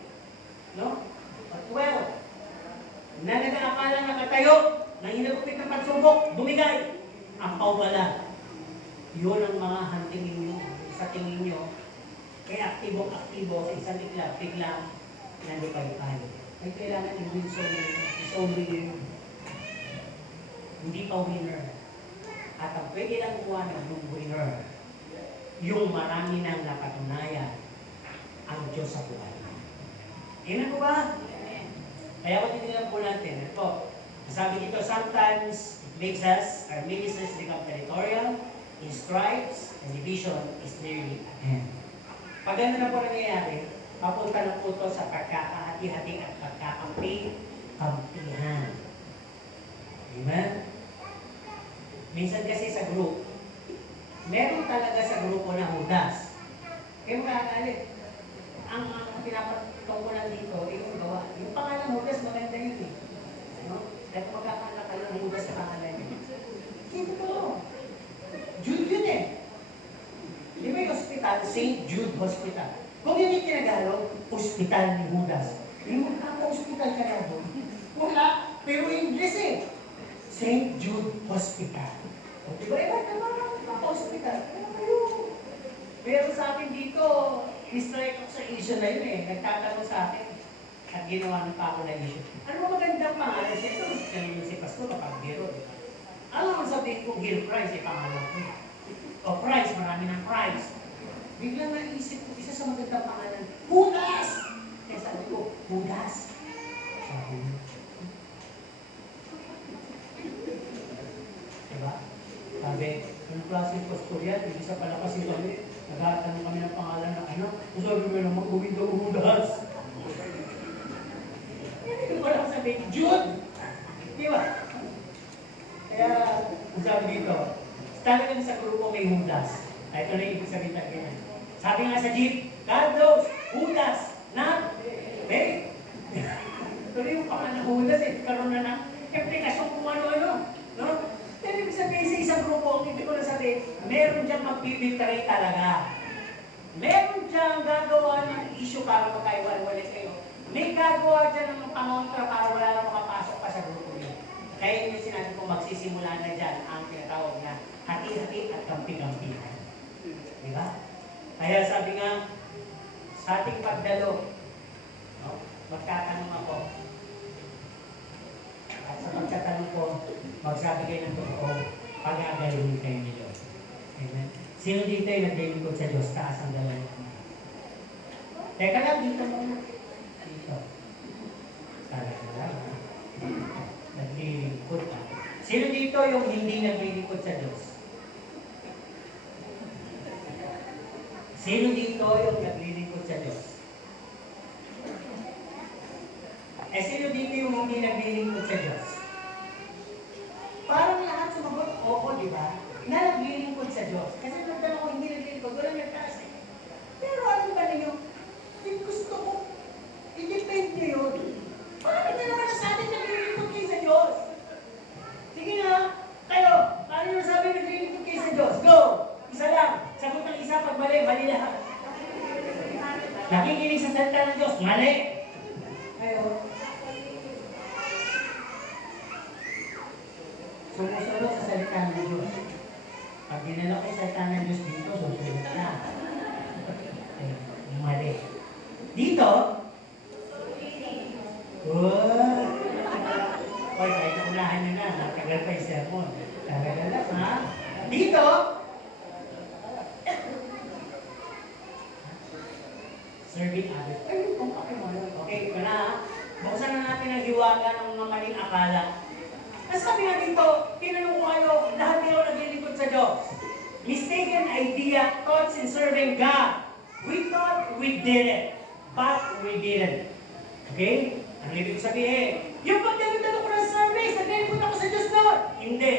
no? At 12, na nag-aakala nakatayo, na inagupit ng pagsubok, bumigay. Ang pawala. Yun ang mga huntingin nyo, sa tingin nyo, kaya aktibo-aktibo sa isang biglang nalipay-pay. Ay kailangan i-win solely yun. Hindi pa winner. At ang pwede lang kuha ng yung winner, yung marami nang napatunayan ang Diyos sa buhay. Tingnan ko ba? Kaya kung tinilang po natin, ito, sabi dito, sometimes it makes us, our ministers become territorial, in stripes, and division is nearly at hand. Pag gano'n na po nangyayari, papunta na po ito sa pagkakahati-hati at pagkakampi-kampihan. Amen? Minsan kasi sa group, meron talaga sa grupo na hudas. Kaya makakalit. Ang pinapatungkulan dito, yung gawa. Yung pangalan hudas, maganda yun eh. No? Dahil magkakala kayo ng hudas sa pangalan yun. Hindi ko. Jude yun eh. Di ba yung hospital? St. Jude Hospital. Kung yun yung kinagalog, hospital ni Judas. Yung magkaka-hospital ka na doon. Wala. Pero English eh. St. Jude Hospital. O diba, iba ka mga hospital. Ano kayo? Pero sa akin dito, strike ako sa issue na yun eh. Nagtatanong sa akin. At ginawa ng pa ako na issue. Ano ba magandang pangalan siya? Ito, si Pastor kapag biro. Alam mo sabihin ko, Gil Price, pangalan ko. O price, marami ng price. Biglang naisip ko, isa sa magandang pangalan, Judas! Kaya sabi ko, Judas. Sabi ko. Diba? Sabi, anong klaseng pastor yan? Isa pala kasi kami, nagtatanong kami ng pangalan na ano, sabi mo naman, gawin daw Judas. Hindi ko pala sabihin, Jude! Diba? Kaya, sabi dito, talagang sa grupo may Judas. Ito na yung ibig sabihin na ganyan. Sabi nga sa jeep, God knows, Judas, not may. Tuloy yung pangalan ng Judas eh, karoon na ng implikasyon kung ano-ano. No? Pero ibig sabihin sa isang grupo, hindi ko na sabihin, meron diyang magbibitray talaga. Meron diyang gagawa ng issue para magkaiwalwalay kayo. May gagawa dyan ng pangontra para wala na makapasok pa sa grupo niyo. Kaya yung sinabi ko, magsisimula na dyan ang tinatawag na hati-hati at kampi-kampihan. Diba? Kaya sabi nga, sa ating pagdalo, no, magtatanong ako. At sa pagtatanong ko, magsabi kayo ng totoo, pag-agalingin kayo ni Lord. Amen? Sino dito ay naglilingkod sa Diyos? Taas ang dalawang kamay. Teka lang, dito muna. Dito. Talaga lang, ha? Naglilingkod ka. Sino dito yung hindi naglilingkod sa Diyos? Sino dito yung naglilingkod sa Diyos? Sino dito yung hindi naglilingkod sa Diyos? Parang lahat sumagot, oo, di ba? Na naglilingkod sa Diyos. Kasi nagtanong ko, hindi naglilingkod, walang nagtaas eh. Pero alam ba ninyo, yung gusto ko, i-depend nyo yun. Paano nyo naman nasabi naglilingkod kayo sa Diyos? Sige na, kayo, paano nyo nasabi naglilingkod kayo sa Diyos? Go! Isa lang, sagot ng isa, pag mali, mali lahat. Nakikinig sa salita ng Diyos, mali! Kayo, sumusunod sa salita ng Diyos. Pag ginala ko yung salita ng Diyos dito, susunod na. Ay, mali. Dito, oy, kahit naunahan nyo na, natagal pa yung sermon. Talaga lang, ha? Dito, serving others. Ay, kung pakimano. Okay, ito na, ha? Buksan na natin ang hiwaga ng mga maling akala. Sabi nga dito, tinanong ko kayo, lahat kayo naglilingkod sa Diyos. Mistaken idea, thoughts in serving God. We thought we did it, but we didn't. Okay? Ang ibig sabihin, yung pagdamit ko ng service, naglilingkod ako sa Diyos Lord. Hindi.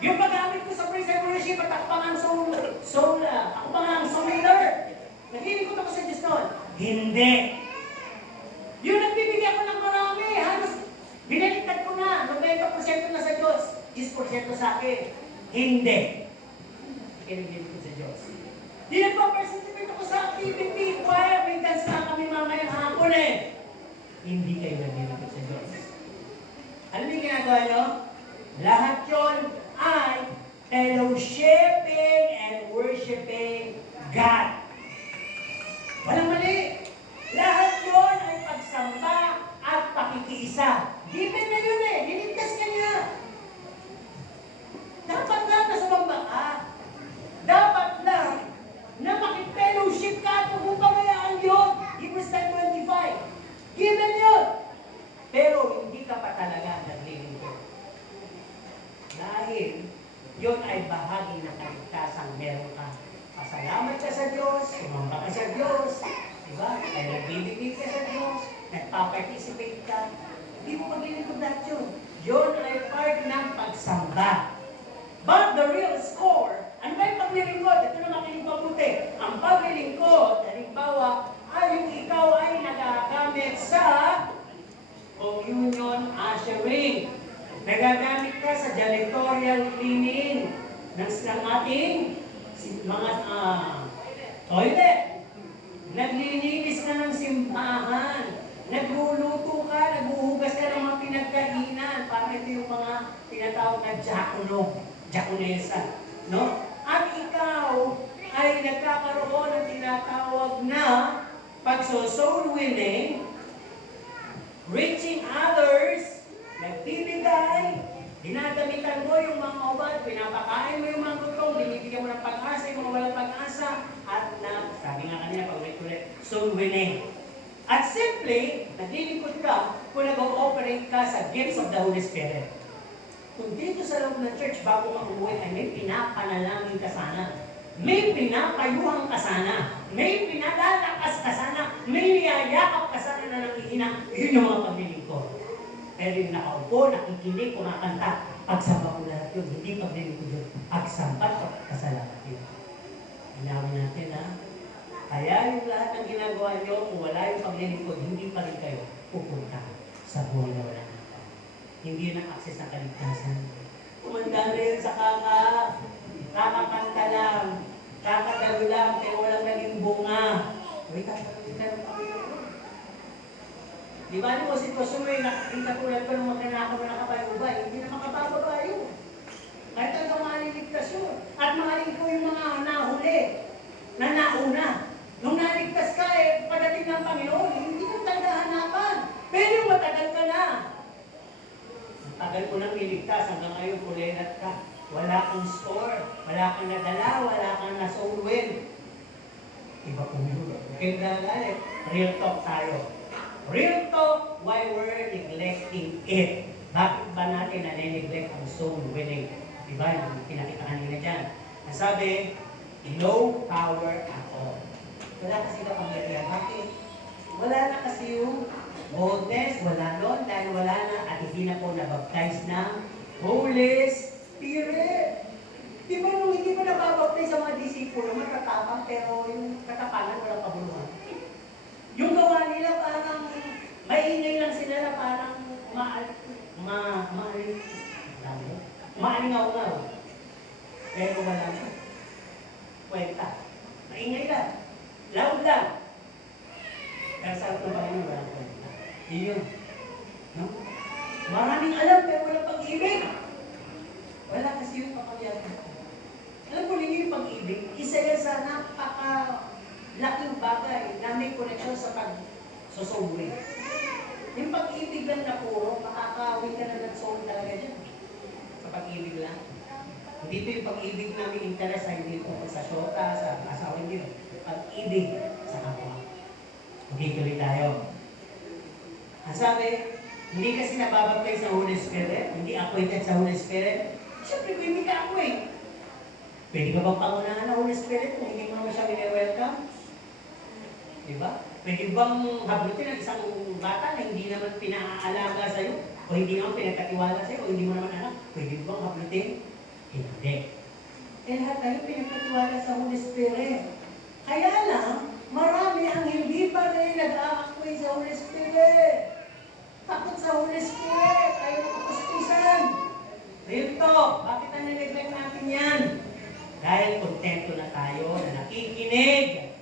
Yung paggamit ko sa praise and worship, at ako pa nga ang ako pa nga ang song leader. Naglilingkod ako sa Diyos Lord. Hindi. Yung nagbibigay ako ng marami, halos binaliktad ko na, 90% na sa Diyos, 10% sa akin. Hindi. Kinigilid ko sa Diyos. Di nagpa-participate ako sa activity, choir, may dance na kami mamayang hapon eh. Hindi kayo nagilid ko sa Diyos. Alam niyo ginagawa nyo? Lahat yun ay fellowshipping and worshiping God. Walang mali. Lahat yun ay pagsamba at pakikiisa. Given na yun eh. Niligtas ka niya. Dapat lang na sumamba ka. Dapat lang na makipellowship ka at magpapayaan yun. Hebrews 10:25. Given yun. Pero hindi ka pa talaga naglilingkod. Dahil yun ay bahagi ng kaligtasang meron ka. Pasalamat ka sa Diyos, sumamba ka sa Diyos, diba? Ay nagbibigay ka sa Diyos, nagpa-participate ka. Hindi mo maglilingkod lahat yun. Yun ay part ng pagsamba. But the real score, ano ba yung paglilingkod? Ito na makinig mabuti. Ang paglilingkod, halimbawa, ay yung ikaw ay nagagamit sa communion ushering. Nagagamit ka sa janitorial cleaning ng ating mga toilet. Naglilinis ka ng simbahan. Nagluluto ka, naghuhugas ka ng mga pinagkainan. Parang ito yung mga tinatawag na diakonesa. No? At ikaw ay nagkakaroon ng tinatawag na pagso-soul winning, reaching others, nagbibigay, dinadamitan mo yung mga ubad, pinapakain mo yung mga gutom, binibigyan mo ng pag-asa, yung mga walang pag-asa, at sabi nga kanina, paulit-ulit, soul winning. At simply, naglilingkod ka kung nag-ooperate ka sa gifts of the Holy Spirit. Kung dito sa loob ng church, bago ka umuwi, ay may pinapanalangin ka sana. May pinapayuhang ka sana. May pinadalakas ka sana. May niyayakap ka sana na nakihina. Yun yung mga paglilingkod. Pero yung nakaupo, nakikinig, kumakanta, pagsamba mo lahat yun. Hindi paglilingkod yun. Pagsambat o kasalamat yun. Hinawin natin, ha? Kaya yung lahat ng ginagawa nyo, kung wala yung paglilingkod, hindi pa rin kayo pupunta sa buhay na wala na. Hindi yun ang access ng kaligtasan. Kumanda na yun sa kakakanta lang, kakagalo lang, pero walang naging bunga. Wait, di ba mo sitwasyon mo yung nakatulad pa ng magkanakaw na nakabayubay, hindi na makabababayo. Kahit hanggang maliligtas yun. At mahalin ko yung mga nahuli, na nauna. Nung naligtas ka, padating ng Panginoon, hindi ka talaga hanapan. Pero yung matagal ka na. Tagal ko nang iligtas hanggang ngayon, kulerat ka. wala kang store, wala kang nadala, wala kang na-soul win. Iba po yun. Okay na galit. Real talk tayo. Real talk, why we're neglecting it. Bakit ba natin na-neglect ang soul winning? Diba? Yung pinakita kanina dyan. Ang sabi, low power ako. Wala kasi na pangyarihan. Bakit? Wala na kasi yung boldness, wala nun, dahil wala na at hindi na po nabaptize ng Holy Spirit. Di ba nung hindi mo nababaptize sa mga disipulo, matatapang, pero yung katapangan walang kabuluhan. Yung gawa nila parang, maingay lang sila na parang maalingaw-ngaw. Pero wala na. Kwenta. Maingay lang. Loud lang. Pero sa ito pa yun, walang kwenta. Yun. No? Maraming alam, pero walang pag-ibig. Wala kasi yung kapagyatan. Alam mo ninyo yung pag-ibig, isa yan sa napaka-laking bagay na may koneksyon sa pag-susumuli. Yung pag-ibig lang na puro, makakawin ka na ng soul talaga dyan. Sa pag-ibig lang. Hindi ito yung pag-ibig namin interest, hindi ito sa syota, sa asawa, hindi. Pag-ibig sa kapwa. Magigili tayo. Ang sabi, hindi kasi nababaptize sa Holy Spirit, hindi appointed sa Holy Spirit. Siyempre, hindi ka ako eh. Pwede ka bang pangunahan ng Holy Spirit kung hindi mo naman siya welcome? Diba? Pwede bang hablutin ang isang bata na hindi naman pinaalaga sa'yo? O hindi naman pinagkatiwala sa'yo? O hindi mo naman anak? Pwede bang hablutin? Hindi. Eh lahat tayo pinagkatiwala sa Holy Spirit. Kaya lang, marami ang hindi pa rin nag-a-acquaint sa Holy Spirit. Takot sa Holy Spirit. Tayo makapustisan. Real talk. Bakit ang nineglect natin yan? Dahil kontento na tayo na nakikinig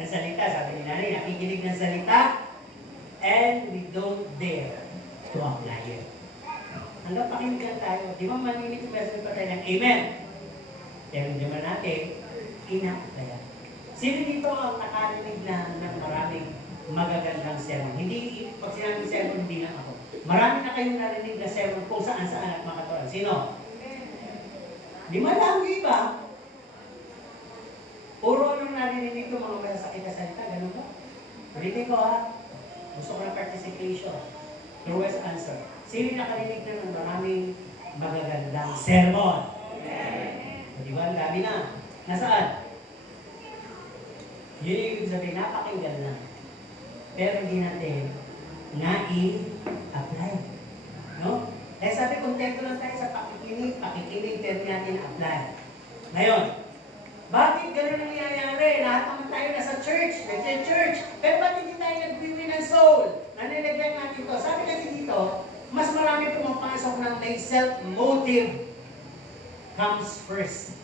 ng salita. Sabi ni nanay, nakikinig ng salita and we don't dare to apply it. Hanggang pakinggan tayo. Di ba maninig yung verse pa tayo ng Amen? Pero hindi naman natin, ina-apply. Sino dito ang nakarinig na ng maraming magagandang sermon? Hindi, pag sinabing sermon, hindi lang ako. Marami na kayong narinig na sermon kung saan-saan at makaturan. Sino? Di lang yung iba. Puro nung narinig ko mga masasakit na salita, ganun ba? Ulitin ko ha. Gusto ko ng participation. Truest answer. Sino nakarinig na ng maraming magagandang sermon? Di ba? Ang dami na. Nasaan? Yun yung ibig sabihin, napakinggan na. Pero hindi natin na-i-apply. No? Kaya sabi, kontento lang tayo sa pakikinig, pero hindi natin na-apply. Ngayon, bakit gano'n nangyayari? Lahat naman tayo nasa church, nag-church, pero ba't hindi tayo nag-win ng soul? Nanilagyan natin ito. Sabi kasi dito, mas marami pumapasok ng may self-motive comes first.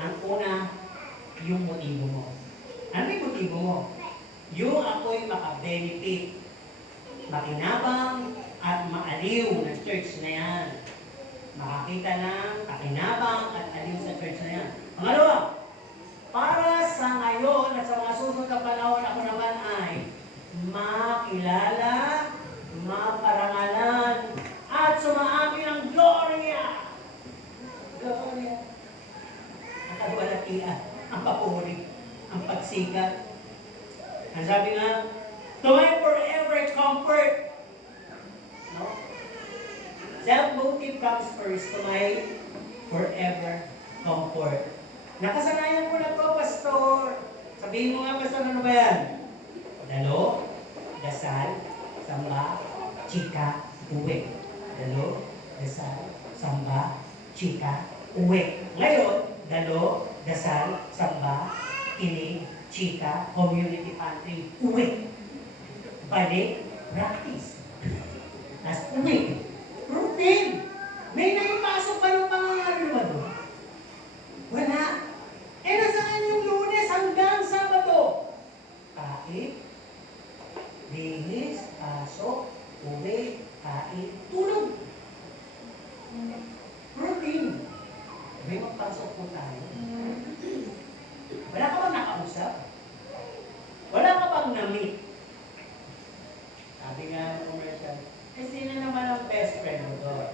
Ang una, yung motibo mo. Ano yung motibo mo? Yung ako'y makabenefit, makinabang at maaliw ng church na yan. Makakita ng kakinabang at aliw sa church na yan. Pangalawa, para sa ngayon at sa mga susunod na panahon, ako naman ay makilala, maparangalan, at sumaami ng gloria. Gloria. Ang kadualatian, ang papuri, ang pagsikat. Ang sabi nga, to my forever comfort. No? Self-motive comes first to my forever comfort. Nakasanayan ko na to, Pastor. Sabihin mo nga, Pastor, ano ba yan? Dalo, dasal, samba, chika, uwi. Dalo, dasal, samba, chika, uwi. Ngayon, dalo, dasal, samba, kinig, chika, community pantry, uwi. Balik, practice. Tapos uwi. Routine. May naipasok pa ng pangangaral ba doon? Wala. Eh, nasaan yung Lunes hanggang Sabado? Kain, bihis, pasok, uwi, kain, tulog. Routine. May magpasok po tayo. Wala ka bang nakausap? Wala ka bang na-meet? Sabi nga ng commercial, eh sino naman ang best friend mo doon?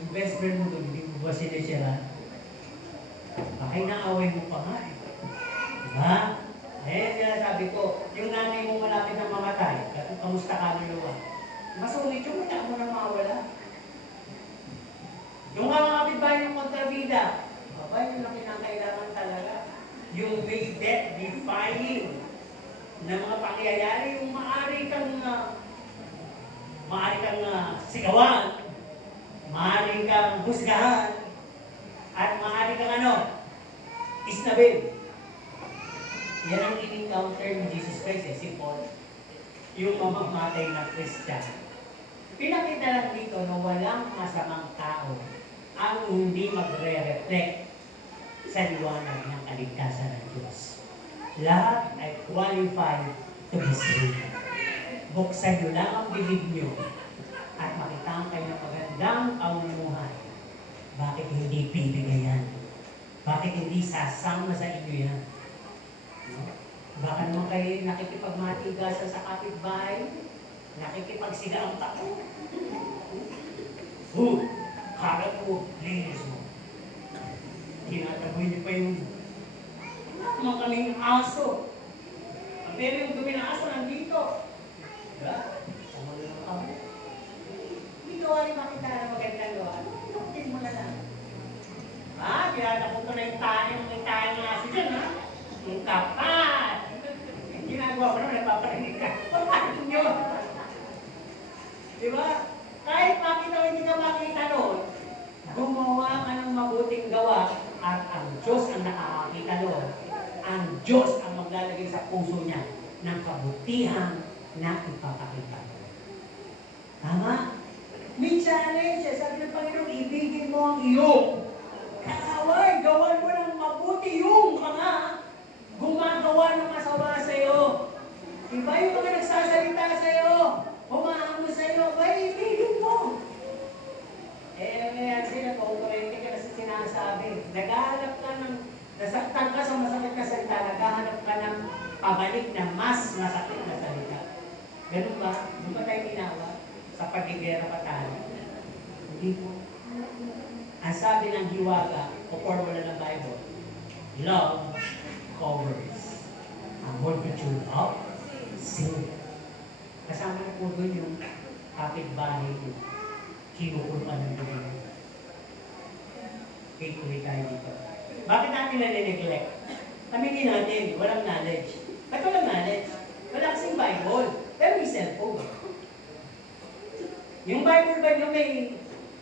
Yung best friend mo doon, hindi mo Diba sinisira? Bakit naaway mo pa nga eh. Diba? Eh, sinasabi ko, yung nanay mo malapit na mamatay, kamusta ka nalawa? Masungit yung mata mo na mawala. Yung mga kapitbahay ng kontrabida, aba, yun ang kinakailangan talaga. Yung may death-defying na mga pangyayari, yung maaari kang sigawan, maaari kang husgahan, at maaari kang isnabin. Yan ang in-encounter ni Jesus Christ, si Paul. Yung mamamatay na Christian. Pinakita lang dito na walang masamang tao ang hindi magre-reflect sa liwanag ng kaligtasan ng Diyos. Lahat ay qualified to be saved. Buksan nyo lang ang bibig nyo at makitaan kayo ng magandang pamumuhay. Bakit hindi bibigay yan? Bakit hindi sasama sa inyo yan? No? Baka naman kayo nakikipagmatigasan sa kapitbahay, nakikipagsiga ang tao. Karat mo, linis mo. Tinataboy niyo pa yung mga kaming aso. Ang pero yung dumi ng aso nandito. Diba? Sama na lang kami. Hindi gawa rin makita na magandang gawa. Inutin mo na lang. Ginagawa ko na yung tayo, may tayo ng aso dyan, ha? Yung kapat. Ginagawa ko naman, napaparinig ka. Pagparin nyo. Diba? Kahit makita o hindi ka makita noon, gumawa ka ng mabuting gawa at ang Diyos ang nakakakita noon. Ang Diyos ang maglalagay sa puso niya ng kabutihan na ipapakita. Tama? May challenge. Sabi ng Panginoon, ibigin mo ang iyong kaaway. Gawan mo ng mabuti yung mga gumagawa ng masama sa iyo. Iba yung mga nagsasalita sa iyo, humahamon sa iyo, ay ibigin mo. Ngayon sila, paukurente ka na sa sinasabi. Naghahanap ka ng, nasaktan ka sa masakit na salita, naghahanap ka ng pabalik na mas masakit na salita. Ganun ba? Doon ba tayo ginawa? Sa pagigera pa tayo? Hindi po. Ang sabi ng Hiwaga, o formula ng Bible, love covers a multitude of sin. Kasama na po doon yung kapitbahay yung kinukulman ng dugo. Kikulit tayo dito. Bakit natin na-neglect? Aminin natin, walang knowledge. Ba't walang knowledge? Wala kasing Bible. Pero may cellphone. Yung Bible ba nyo may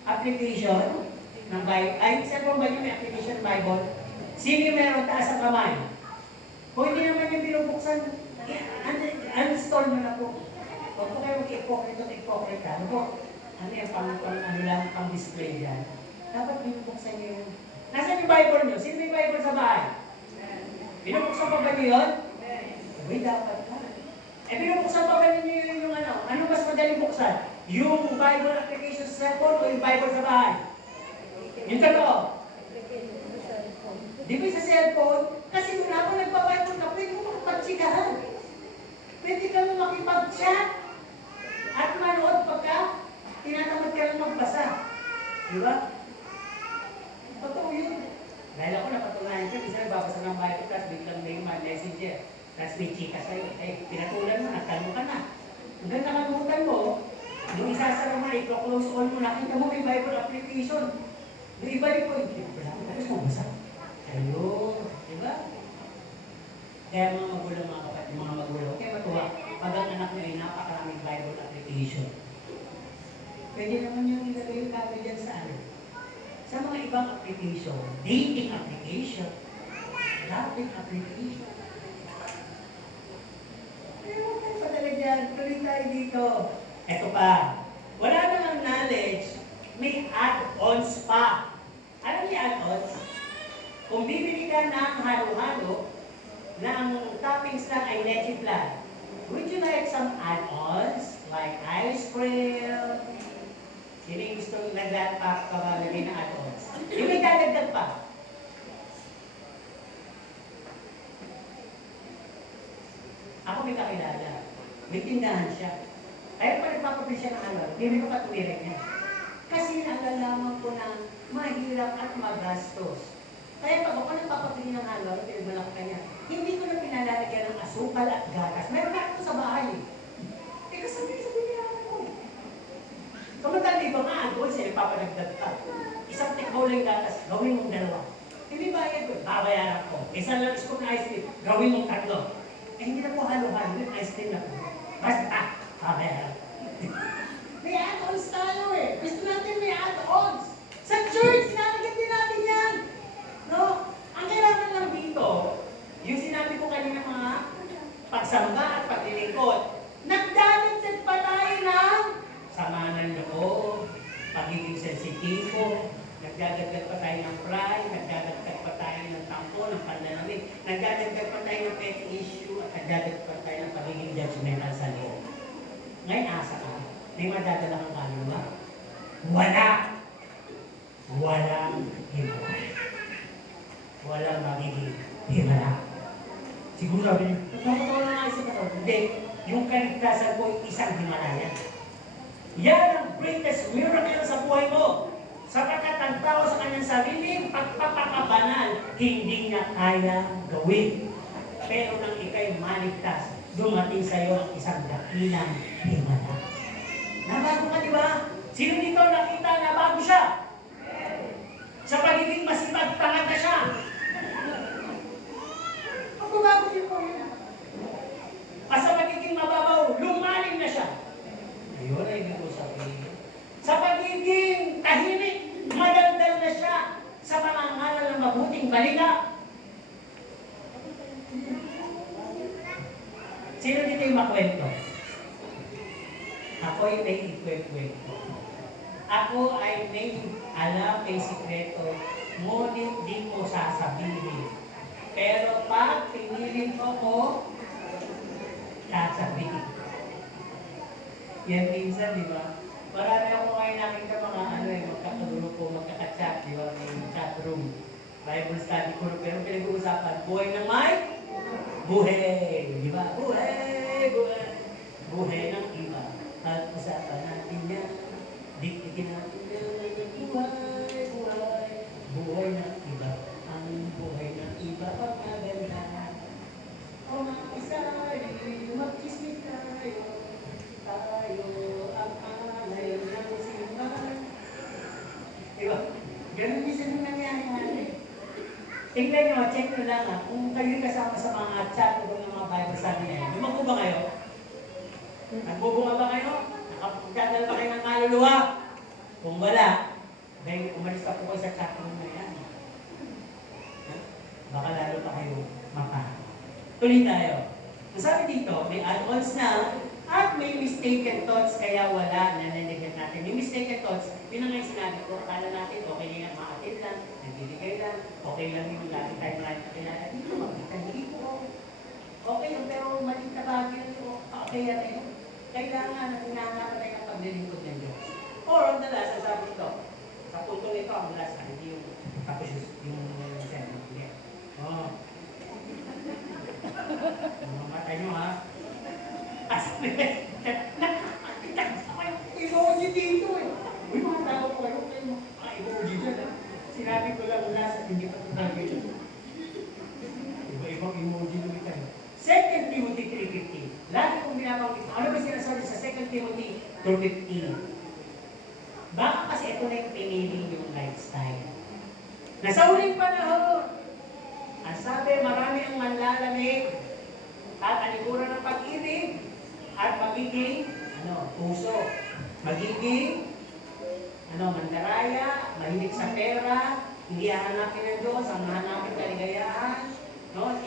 application ng Bible? Ay, cellphone ba nyo may application ng Bible? Sino yung meron taas sa kamay? Kung hindi naman yung binubuksan, uninstall mo na po. Huwag po kayo mag-hypocrite. Ano po? Ano yung pang-display dyan? Dapat binubuksan nyo yung... Nasaan yung Bible nyo? Sino may Bible sa bahay? Binubuksan pa ba nyo yun? Uy, dapat ka. Binubuksan pa ba nyo yung ano? Ano mas madaling buksan? Yung Bible application sa cellphone o yung Bible sa bahay? Yung totoo. Di ba sa cellphone? Kasi kung ako nagpa-Bible ka, pwede mo makapagsigahan. Pwede ka mo makipag-chat. At manood pagka tinatamad ka lang magbasa. Di ba? Totoo yun. Dahil ako napatunayan ko, isa nagbabasa ng Bible class, biglang may messenger. Tapos may chika sa'yo. Pinatulan mo, nagtanong ka na. Hanggang nakalimutan mo, yung isasara mo, i-close all mo, nakita mo may Bible application. Yung ibalik ko, hindi ko lang, tapos mabasa. Ayun, di ba? Kaya mga magulang, mga kapatid, mga magulang, kaya matuwa, pag ang anak nyo ay napakaraming Bible application. Pwede naman yung ilagay yung kami dyan sa ano? Sa mga ibang application, dating application, dating application. Kaya huwag tayo padala dyan, tuloy tayo dito. Eto pa, wala namang knowledge, may add-ons pa. Alam niyo add-ons? Kung bibili ka ng halo-halo, na ang toppings lang ay leche flan, would you like some add-ons? Like ice cream? Sino yung gusto naglapak kamalagay ng add-ons? Yung may dadagdag pa. Ako may kakilala. May tindahan siya. Kaya pa nagpapapil siya ng ano, hindi ko patuwirin niya. Kasi nalalaman ko na mahirap at magastos. Kaya pag ako nagpapabili ng halo, pinagmalak ka niya, hindi ko na pinalalagyan ng asukal at gatas. Meron na ako sa bahay. Eh, kasabi sa biniyaran ko. Samantan, iba nga, doon sila papanagdag ka. Isang tikbaw lang gatas, gawin mong dalawa. Hindi bayad ko, babayaran ko. Isang lang scoop na ice cream, gawin mong tatlo. Eh, hindi na po halo-halo, yung ice cream na po. Basta, babayaran ko. May add-ons tayo eh. Gusto natin may add-ons. Sa church, nalagyan din natin yan. No? Ang kailangan lang dito, yung sinabi ko kanina mga pagsamba at paglilingkod, nagdadagdag pa tayo ng sama ng loob, pagiging sensitibo, nagdadagdag pa tayo ng pride, nagdadagdag pa tayo ng tampo, ng pananamit, nagdadagdag pa tayo ng petty issue, at nagdadagdag pa tayo ng pagiging judgmental sa loob. Ngayon, asa ka. May madadala kang ano ba? Wala! Walang himala. Walang magiging himala. Siguro sabi niyo, nakatawa na nga isip ako. Hindi. Yung kaligtasan ko ay isang himalayan. Yan ang greatest miracle sa buhay mo. Sapagkat ang tao sa kanyang sariling pagpapakabanal, hindi niya kaya gawin. Pero nang ikay maligtas, dumating sa iyo ang isang dakilang himala. Nabago ka, di ba? Sino dito nakita na bago siya? Sa pagiging masipag, tangad na siya. Ako bago din po yun. Sa pagiging mababaw, lumalim na siya. Ayun ay hindi ko sabihin. Sa pagiging tahimik, madaldal na siya. Sa pangangalan ng mabuting balita. Sino dito yung makwento? Ako ay may ikwento. Ako ay may alam, may sikreto, ngunit di ko sasabihin. Pero pag pinilin ko, sasabihin. Yan minsan, di ba? Marami ako ngayon nakita mga magkakagrupo, magkakachat, di ba? May chat room, Bible study group, pero pinag-uusapan, buhay ng may buhay, di ba? Buhay, buhay, buhay ng iba. At usapan natin yan. Dikdikin natin yan. Buhay, buhay. Buhay ng iba. Ang buhay ng iba pag maganda. O mga isay, mag-kismis tayo. Tayo ang alay ng simbahan. Diba? Ganun minsan yung nangyari natin. Tingnan nyo, check nyo lang kung kayo kasama sa mga chat o ng mga Bible study na yan. Lumago ba kayo? Nagbubunga ba kayo? Nakapagdadal ba kayo ng maluluwa? Kung wala, dahil umalis ka po kayo sa chat room na yan. Baka lalo pa kayo mapa. Tuloy tayo. Ang sabi dito, may add-ons na at may mistaken thoughts kaya wala na naniligyan natin. Yung mistaken thoughts, yun ang sinabi ko, akala natin okay lang yung makatid lang, nagbibigay lang, okay lang yung lagi tayo nakilala. Dito, makita dito. Okay lang, pero maliit na bagay yun. Okay yan eh. Kailangan na hinahangatan tayo ng paglilingkod ng Diyos. Or on the last, sabi ito, sa punto nito, ang last, hindi yung tapos yung sentence. Hindi. Oo. Mga mata nyo ha. Sabi, nakakakita ko yung emoji dito eh. Uy, mga tao ko kayo, kayo mga emoji dyan ha. Sinabi ko lang last at hindi pa ito nagay. Iba-ibang emoji nyo ito. 2 Timothy 3:15. Lagi kong binabanggit. Ano ba sinasabi sa 2 Timothy 2:15? Baka kasi ito na yung pinili yung lifestyle. Nasa huling panahon, ang sabi, marami ang manlalamig at alikuran ng pag-ibig at magiging puso. Magiging mandaraya, mahilig sa pera, hindi hahanapin ng Diyos, ang hahanapin kaligayahan,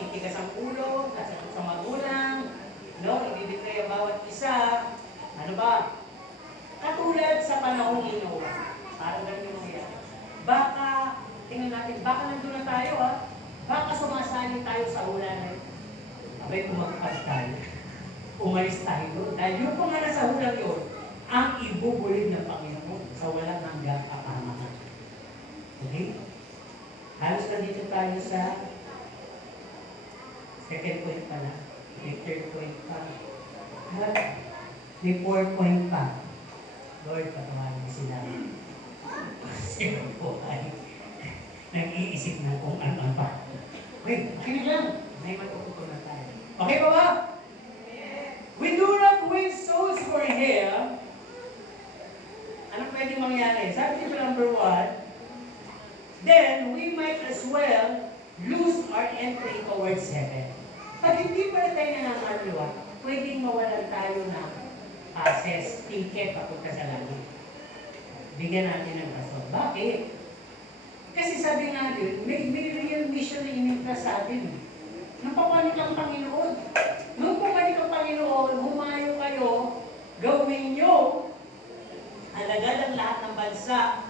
itigas ang ulo, nasakit sa magulang, ibibigay ang bawat isa. Ano ba? Katulad sa panahong Noah. Parang ganun yung nangyari. Baka, tingnan natin, baka nandun na tayo ha. Baka sumasali tayo sa ulan na ito. Abay, kumagpas tayo. Umalis tayo doon. Dahil yung kung nga nasa ulan yun, ang ibubulid ng Panginoon sa walang hanggang kapamakan. Okay? Halos nandito tayo sa second point pa na. May third point pa. May fourth point pa. Lord, patawarin mo sila. Sino po ay nag-iisip na kung ano pa. Wait, makinig lang. May matututunan tayo. Okay pa ba? We do not win souls for Him. Anong pwede mangyari? Sabi niyo number 1, then we might as well lose our entry towards heaven. Pag hindi pa tayo nangangaluwa, pwedeng mawalan tayo ng passes, ticket papunta sa langit. Bigyan natin ng rason. Bakit? Kasi sabi nga din, may real mission na inimpas sa atin. Nung pumalik ang Panginoon, humayo kayo, gawin nyo, alagad ang lahat ng bansa.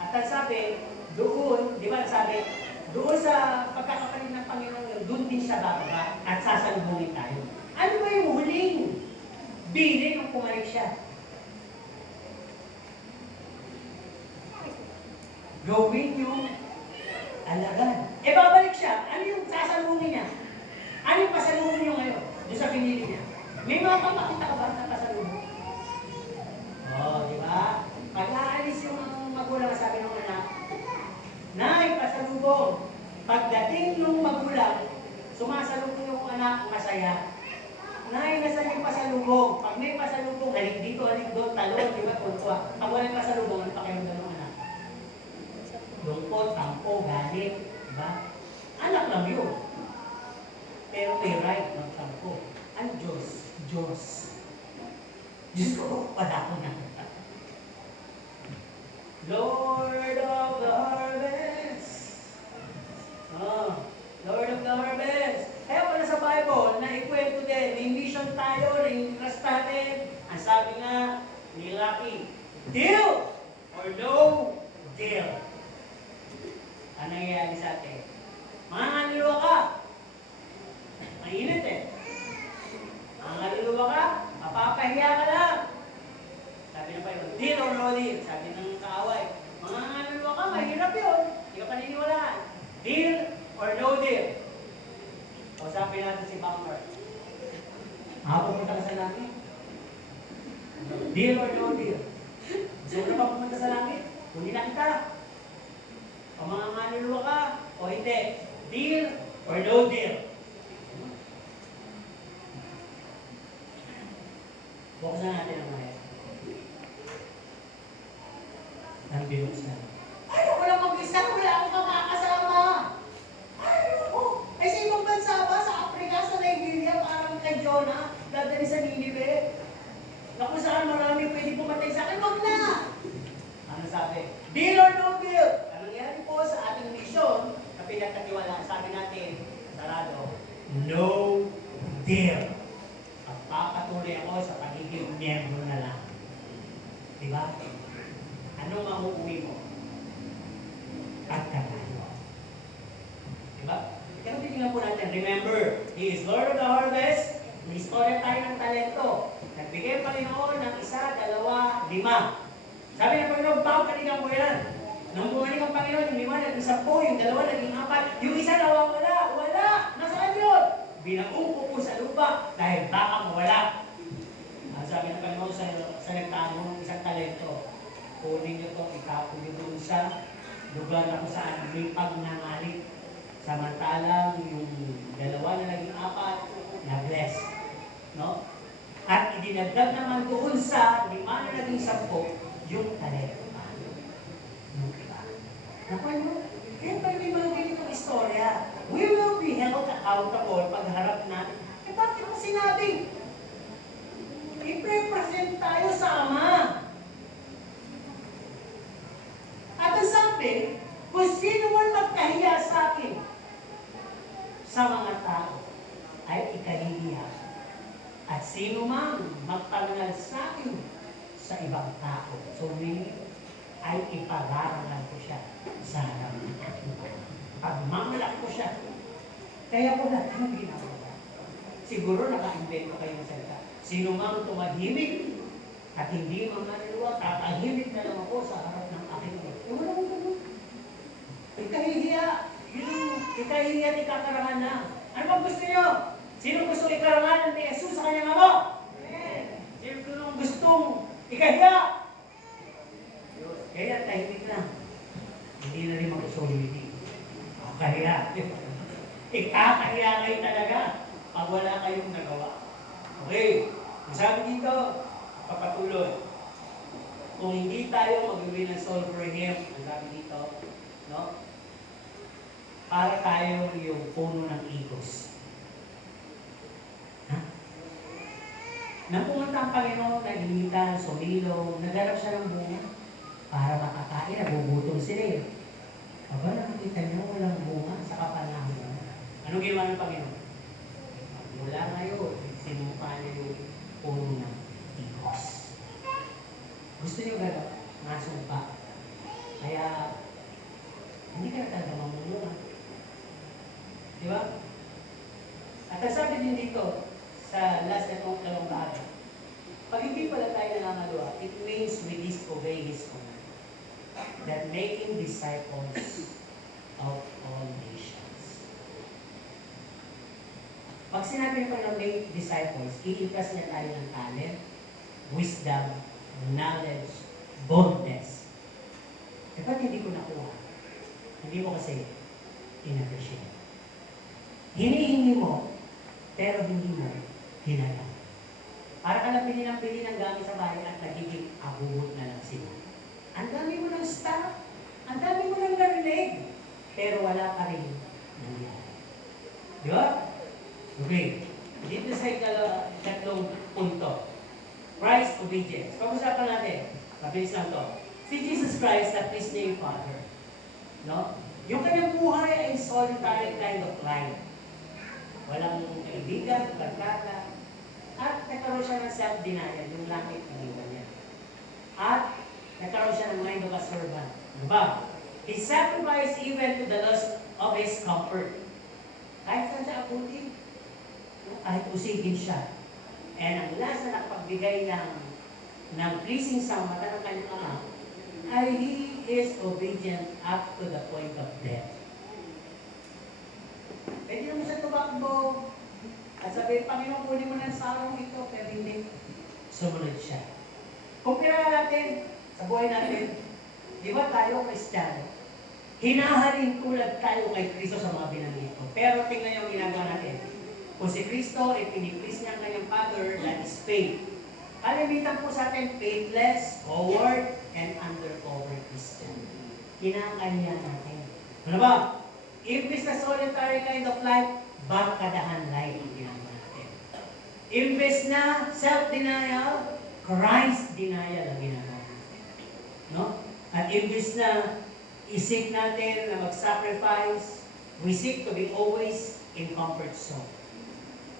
At ang sabi, doon, di ba sabi, doon sa pagkakapalit ng Panginoon, doon din siya bababa at sasalubungin tayo. Ano ba yung huling bilin nung pumalik siya? Gawin yung alagad. Babalik siya. Ano yung sasalubungin niya? Ano yung pasalubong niyo ngayon? Doon sa pinili niya. May mga papakita ka ba na pasalubong? Di ba? Pag aalis yung magulang, sabi ng anak, Nay, pasalubong. Pagdating ng magulang, sumasalubong yung anak, masaya. Nay, nasa yung pasalubong. Pag may pasalubong, halik dito, halik doon, talon, di ba? Pag walang pasalubong, ano pakiramdam ng anak? Lungkot, tampo, galit, diba? Anak lang yun. Pero may right magtampo. Ang Diyos. Diyos ko, wala ko na. Lord of the harvest. Lord of the harvest. Kaya pala sa Bible, na ikwento din, may mission tayo, na-interest natin. Ang sabi nga ni Lucky, deal or no deal. Ano nangyayari sa atin? Mga ngaluluwa ka. Mainit Mga ngaluluwa ka, mapapahiya ka lang. Sabi ng Bible, deal or no deal. Sabi ng kaaway, mga ngaluluwa ka, mahirap yun. Hindi ka paniniwalaan. Deal or no deal. Kausapin natin si Bangor. Pumunta ka sa langit. Deal or no deal. Gusto mo na ba pumunta sa langit? Kunin na kita. O mga manluluwa ka, o hindi. Deal or no deal? Buksan natin ang maya. Ang binuksan. Ayaw ko lang mag-isa, wala akong makakasama. Ay, sa ibang bansa ba? Sa Africa, sa Nigeria, parang kay Jonah, dadali sa Ninive. Na kung saan marami pwede pumatay sa akin, wag na! Ano sabi? Deal or no deal? Nangyari po sa ating mission na pinagkatiwalaan, sabi natin, sarado, no deal. At papatuloy ako sa pagiging miyembro na lang. Diba? Anong mahuuwi mo? Pagkatalo. Diba? Pero titingnan po natin, remember, He is Lord of the harvest. May istorya tayo ng talento. Nagbigay ang Panginoon ng 1, 2, 5. Sabi ng Panginoon, papalingan mo yan. Nang bumalik ang Panginoon, yung 5 naging 10, yung 2 naging 4, yung isa nawawala. Wala! Nasaan yun? Binaungko po sa lupa dahil baka mawala. Ang sabi ng Panginoon sa nagtago ng isang talento, kunin niyo ito, itapon niyo doon sa lugar na kung saan may pagnangalit. Samantalang yung 2 na naging 4, na-bless. No? At idinagdag naman doon sa 5 na naging 10, yung talento. Kaya pag may mga ganitong istorya, we will be held accountable pagharap natin. Bakit mo sinabing, i-represent tayo sa Ama. At ang sabi, kung sino man magkahiya sa akin, sa mga tao, ay ikahihiya. At sino man magpangal sa akin sa ibang tao, so ay ipag-aaralan ko siya sa harap ng aking Ama. Pagmamalak ko siya. Kaya ko lahat ang ginagawa. Siguro naka-invento kayo ng salita. Sino mang tumahimik at hindi mangaluluwa, tatahimik na lang ako sa harap ng aking Ama. Yung wala mong ganun. Ikahihiya. Ikahihiya at ikakarangan na. Ano bang gusto niyo? Sino gusto ikarangan ni Jesus sa kanyang Ama? Sino gustong ikahiya? Diyos. Kaya tahimik na. Hindi na rin mag-solidity. Kaya, ikakahiya kayo talaga pag wala kayong nagawa. Okay, ang sabi dito, papatuloy. Kung hindi tayo mag-uwi ng soul for Him, ang sabi dito, no? Para tayo yung puno ng igos. Ha? Nang pumunta ang Panginoon, naginita, sumilo, naghanap siya ng bunga para makakain, nagugutom sila eh. Aba, nakikita niyo, walang bunga sa kapanahon. Anong ginawa ng Panginoon? Mula ngayon, sinumpa niya yung puno ng igos. Gusto niyo gano'n? Masumpa. Kaya, hindi ka na talaga mamunga. Di ba? At sabi din dito, sa last na itong dalawang bahagi, pag hindi pala tayo nangangaluwa, it means we disobey His command. That making disciples of all nations. Pag sinabi ko ng make disciples, iitas niya tayo ng talent, wisdom, knowledge, boldness. E ba't hindi ko nakuha? Hindi mo kasi in-appreciate. Hinihingi mo, pero hindi mo hinala. Para ka lang pili ng gamit sa bahay at nagiging abuhot na lang sila. Ang dami mo ng staff, ang dami mo ng narinig, pero wala pa rin nangyari. Di ba? Okay. Dito sa ikatlong punto. Christ obedience. Pag-usapan natin. Mabilis lang to. Si Jesus Christ na please niya yung Father. No? Yung kanyang buhay ay solitary kind of life. Walang kaibigan, barkada. At nagkaroon siya ng self-denial, yung langit na iwan niya. At nagkaroon siya ng mind of a servant. Diba? He sacrificed even to the loss of his comfort. Kahit saan siya abutin, kahit usigin siya. And ang last na nakapagbigay ng pleasing sa mata ng kanyang ama, ay he is obedient up to the point of death. Pwede naman siya tumakbo at sabihin, Panginoon, kunin mo ng sarong ito, pero hindi. Sumunod siya. Kumpira natin sa buhay natin, di ba tayo Kristiyano? Hinaharing tulad tayo kay Kristo sa mga binanggit ko. Pero tingnan yung ginagawa natin. Kung si Kristo ay piniplease niya ang kanyang Father, that is faith. Kalimitan po sa atin, faithless, coward, and undercover Christian. Kinakanya natin. Ano ba? Imbis na solitary kind of life, barkadahan life ang ginagawa natin. Imbis na self-denial, Christ denial ang ginagawa natin. No? At imbis na isip natin na mag-sacrifice, we seek to be always in comfort zone.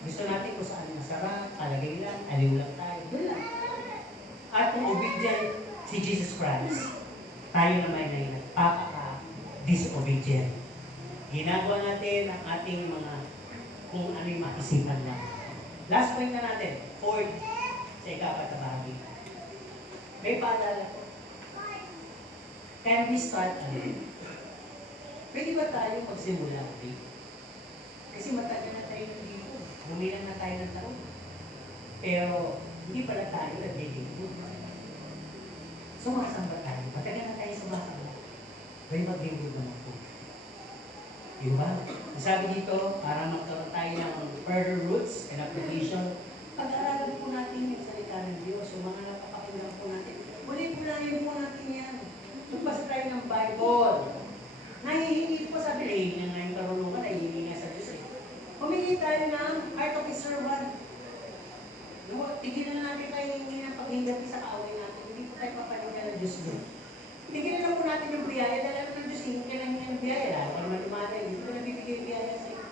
Gusto natin kung saan masarap, alagay lang, aliw lang tayo, doon lang. At kung obedient si Jesus Christ, tayo naman ay nagpapaka-disobedient. Ginagawa natin ang ating mga kung ano yung maisipan lang. Last point na natin, fourth, sa ikapat na bahagi. May paalala ko. Can we start again? Pwede ba tayo magsimula ulit? Kasi matagal na tayo ng dito. Bumilang na tayo ng taon. Pero hindi pala tayo nag-dito. Sumasamba tayo. Matagal na tayo sumasamba. Pwede mag-dito naman po. Diba? Sabi dito, para magkaroon tayo ng further roots and application, pag-aaralan po natin yung salita ng Diyos, yung mga napapakinggan po natin. Ulit-ulayin po natin yan. Magbasa tayo ng Bible. Nahihingi po, sabi, nahihingi nga yung karunungan, nahihingi nga sa Diyos eh. Humingi tayo ng heart of a servant. Tigilan na natin tayo hihingi ng pag-hingati sa kaaway natin. Hindi po tayo papalingan ng Diyos doon. Tigilan na po natin yung biyaya, dahil alam ng Diyos, hihingi ka lang yung biyaya. Lalo ka naman lumatay, hindi ko nabibigay yung biyaya sa'yo.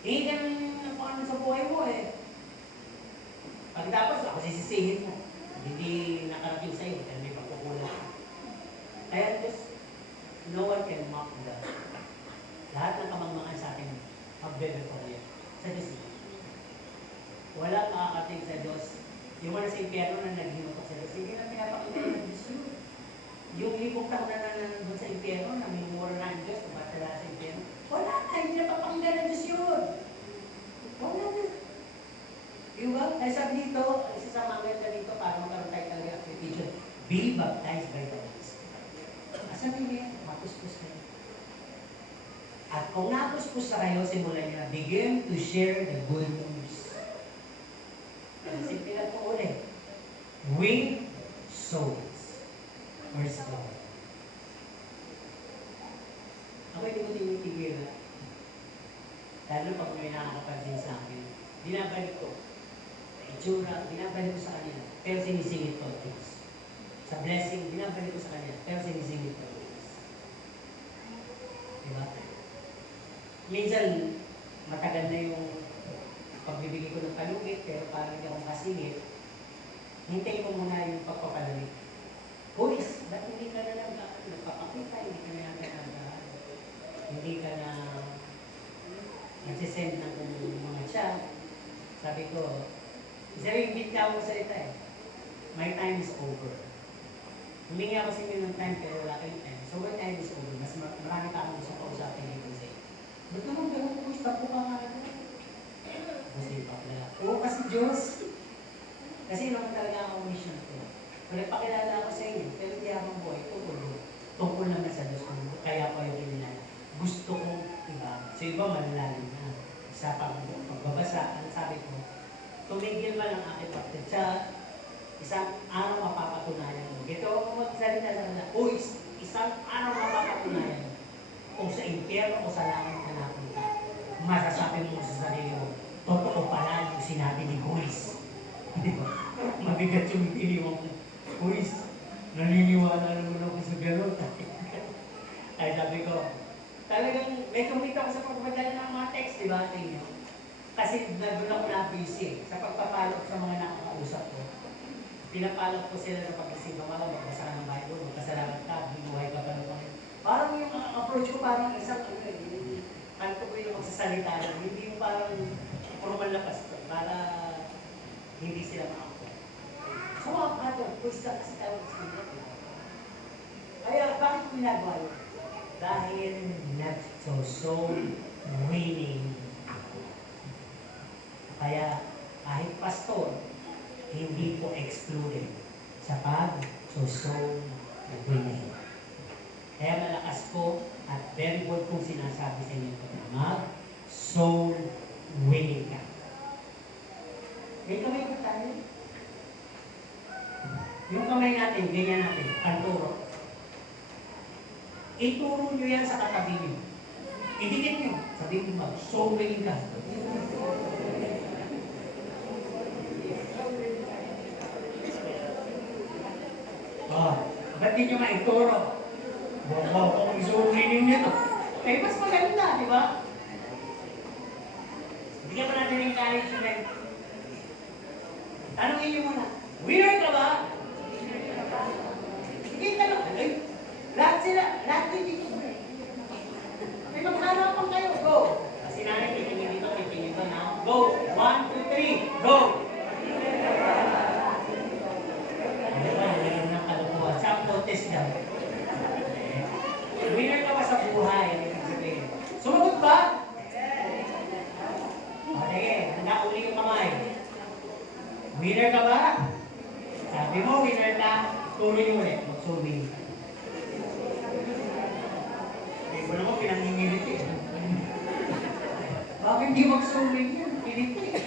Hihingi ka ng kung ano sa buhay mo eh. Pagkatapos, ako sisisihin mo. Hindi nakarating sa'yo, kaya may pagkukulang. Kaya Diyos, no one can mock God. Lahat ng kamangmangan sa atin, magbebefore yan. Sa Diyos. Wala makakating sa Diyos. Yung mga sa impyerno na naghimutok sa Diyos, hindi na pinapakita ng Diyos yun. Yung libong taon na nandun sa impyerno, namimura na ang Diyos, tumatala sa impyerno, wala na, hindi na papakinggan ng Diyos yun. Wala na. Diba? Kaya sabi dito, isa sa mga ganda dito, para magkaroon tayo talaga application, be baptized by the Holy Spirit. At kung napuspos na kayo, simulan nyo na, begin to share the good news. Simple lang po ulit. Win souls. First of all. Ako hindi ko tinitigil. Lalo pag may nakakapansin sa akin, binabalik ko. Itsura, binabalik ko sa kanila. Pero sinisingit ko things. Sa blessing, binabalik ko sa kanila. Pero sinisingit ko things. Diba? Minsan, matagal na yung pagbibigay ko ng palugit, pero parang hindi ako makasingit. Hintayin mo muna yung pagpapalamig. Boys, ba't hindi ka na lang nagpapakita, hindi ka na hindi ka na nagsisend ng mga chat. Sabi ko, isang bit ka ako salita eh. My time is over. Humingi ako sa inyo ng time pero wala kayong time. So my time is over. Mas marami pa akong gusto kausapin dito sa inyo. Ba't naman gano'n po? Stop po ka nga ito. Kasi pakilala. Oo, kasi Diyos. Kasi naman talaga ako mission ko. Kung nagpakilala ako sa inyo, pero di ako buhay, tungkol naman sa Diyos ko. Kaya ko yung kinilala. Gusto ko, diba? So iba manalalim na. Sa pagbabasa, ang sabi ko, tumigil man ang aking pagtatsa, isang araw mapapatunayan mo. Ito ako magsalita sa kanila, isang araw mapapatunayan mo. Kung sa impyerno o sa langit na napunta, masasabi mo sa sarili mo, totoo pala yung sinabi ni Guis. Diba? Mabigat yung iniwan mo. Guis, naniniwala naman ako sa gano'n. Ay sabi ko, talagang may kumita ko sa pagpadala ng mga text, di ba, sa inyo? Kasi doon ako na-busy sa pagpapalok sa mga nakakausap ko. Pinapalok ko sila sa pag-isip ng mga magbasa ka ng Bible, magkasalamat ka, binuhay ka pa ng Panginoon. Parang yung approach ko parang isang kanto ko yung magsasalita lang, hindi yung parang puro malakas ko, para hindi sila makakuha. So mga kato, puwis ka kasi tawag sa inyo. Kaya bakit ko ginagawa yun? Dahil not so winning. Kaya kahit pastor, hindi po excluded sa pag-soul winning. Kaya malakas po at very good kong sinasabi sa inyo na mag-soul winning ka. May kamay ko tayo. Yung kamay natin, ganyan natin, panturo. Ituro nyo yan sa katabi nyo. Idikit nyo. Sabihin mo, soul winning ka. Ba't di nyo maituro? Wow, kung soul winning nyo. Eh, mas maganda, di ba? Bigyan pa natin yung encouragement. Tanungin nyo muna, winner ka ba? Sige, tanong. Ay, lahat dito. May magharapan kayo. Go! Kasi natin, titingin dito na. Go! 1, 2, 3. Go! Ano ba? Naging ng kalukuhan. Sa contest daw. Winner ka ba sa buhay? Sumagot ba? O, sige. Handa uli yung kamay. Winner ka ba? Sabi mo, winner ka. Turo nyo ulit. Mag-swimming. Wala mo pinangingilit eh. Bakit di mag-swimming yun? Pilit eh.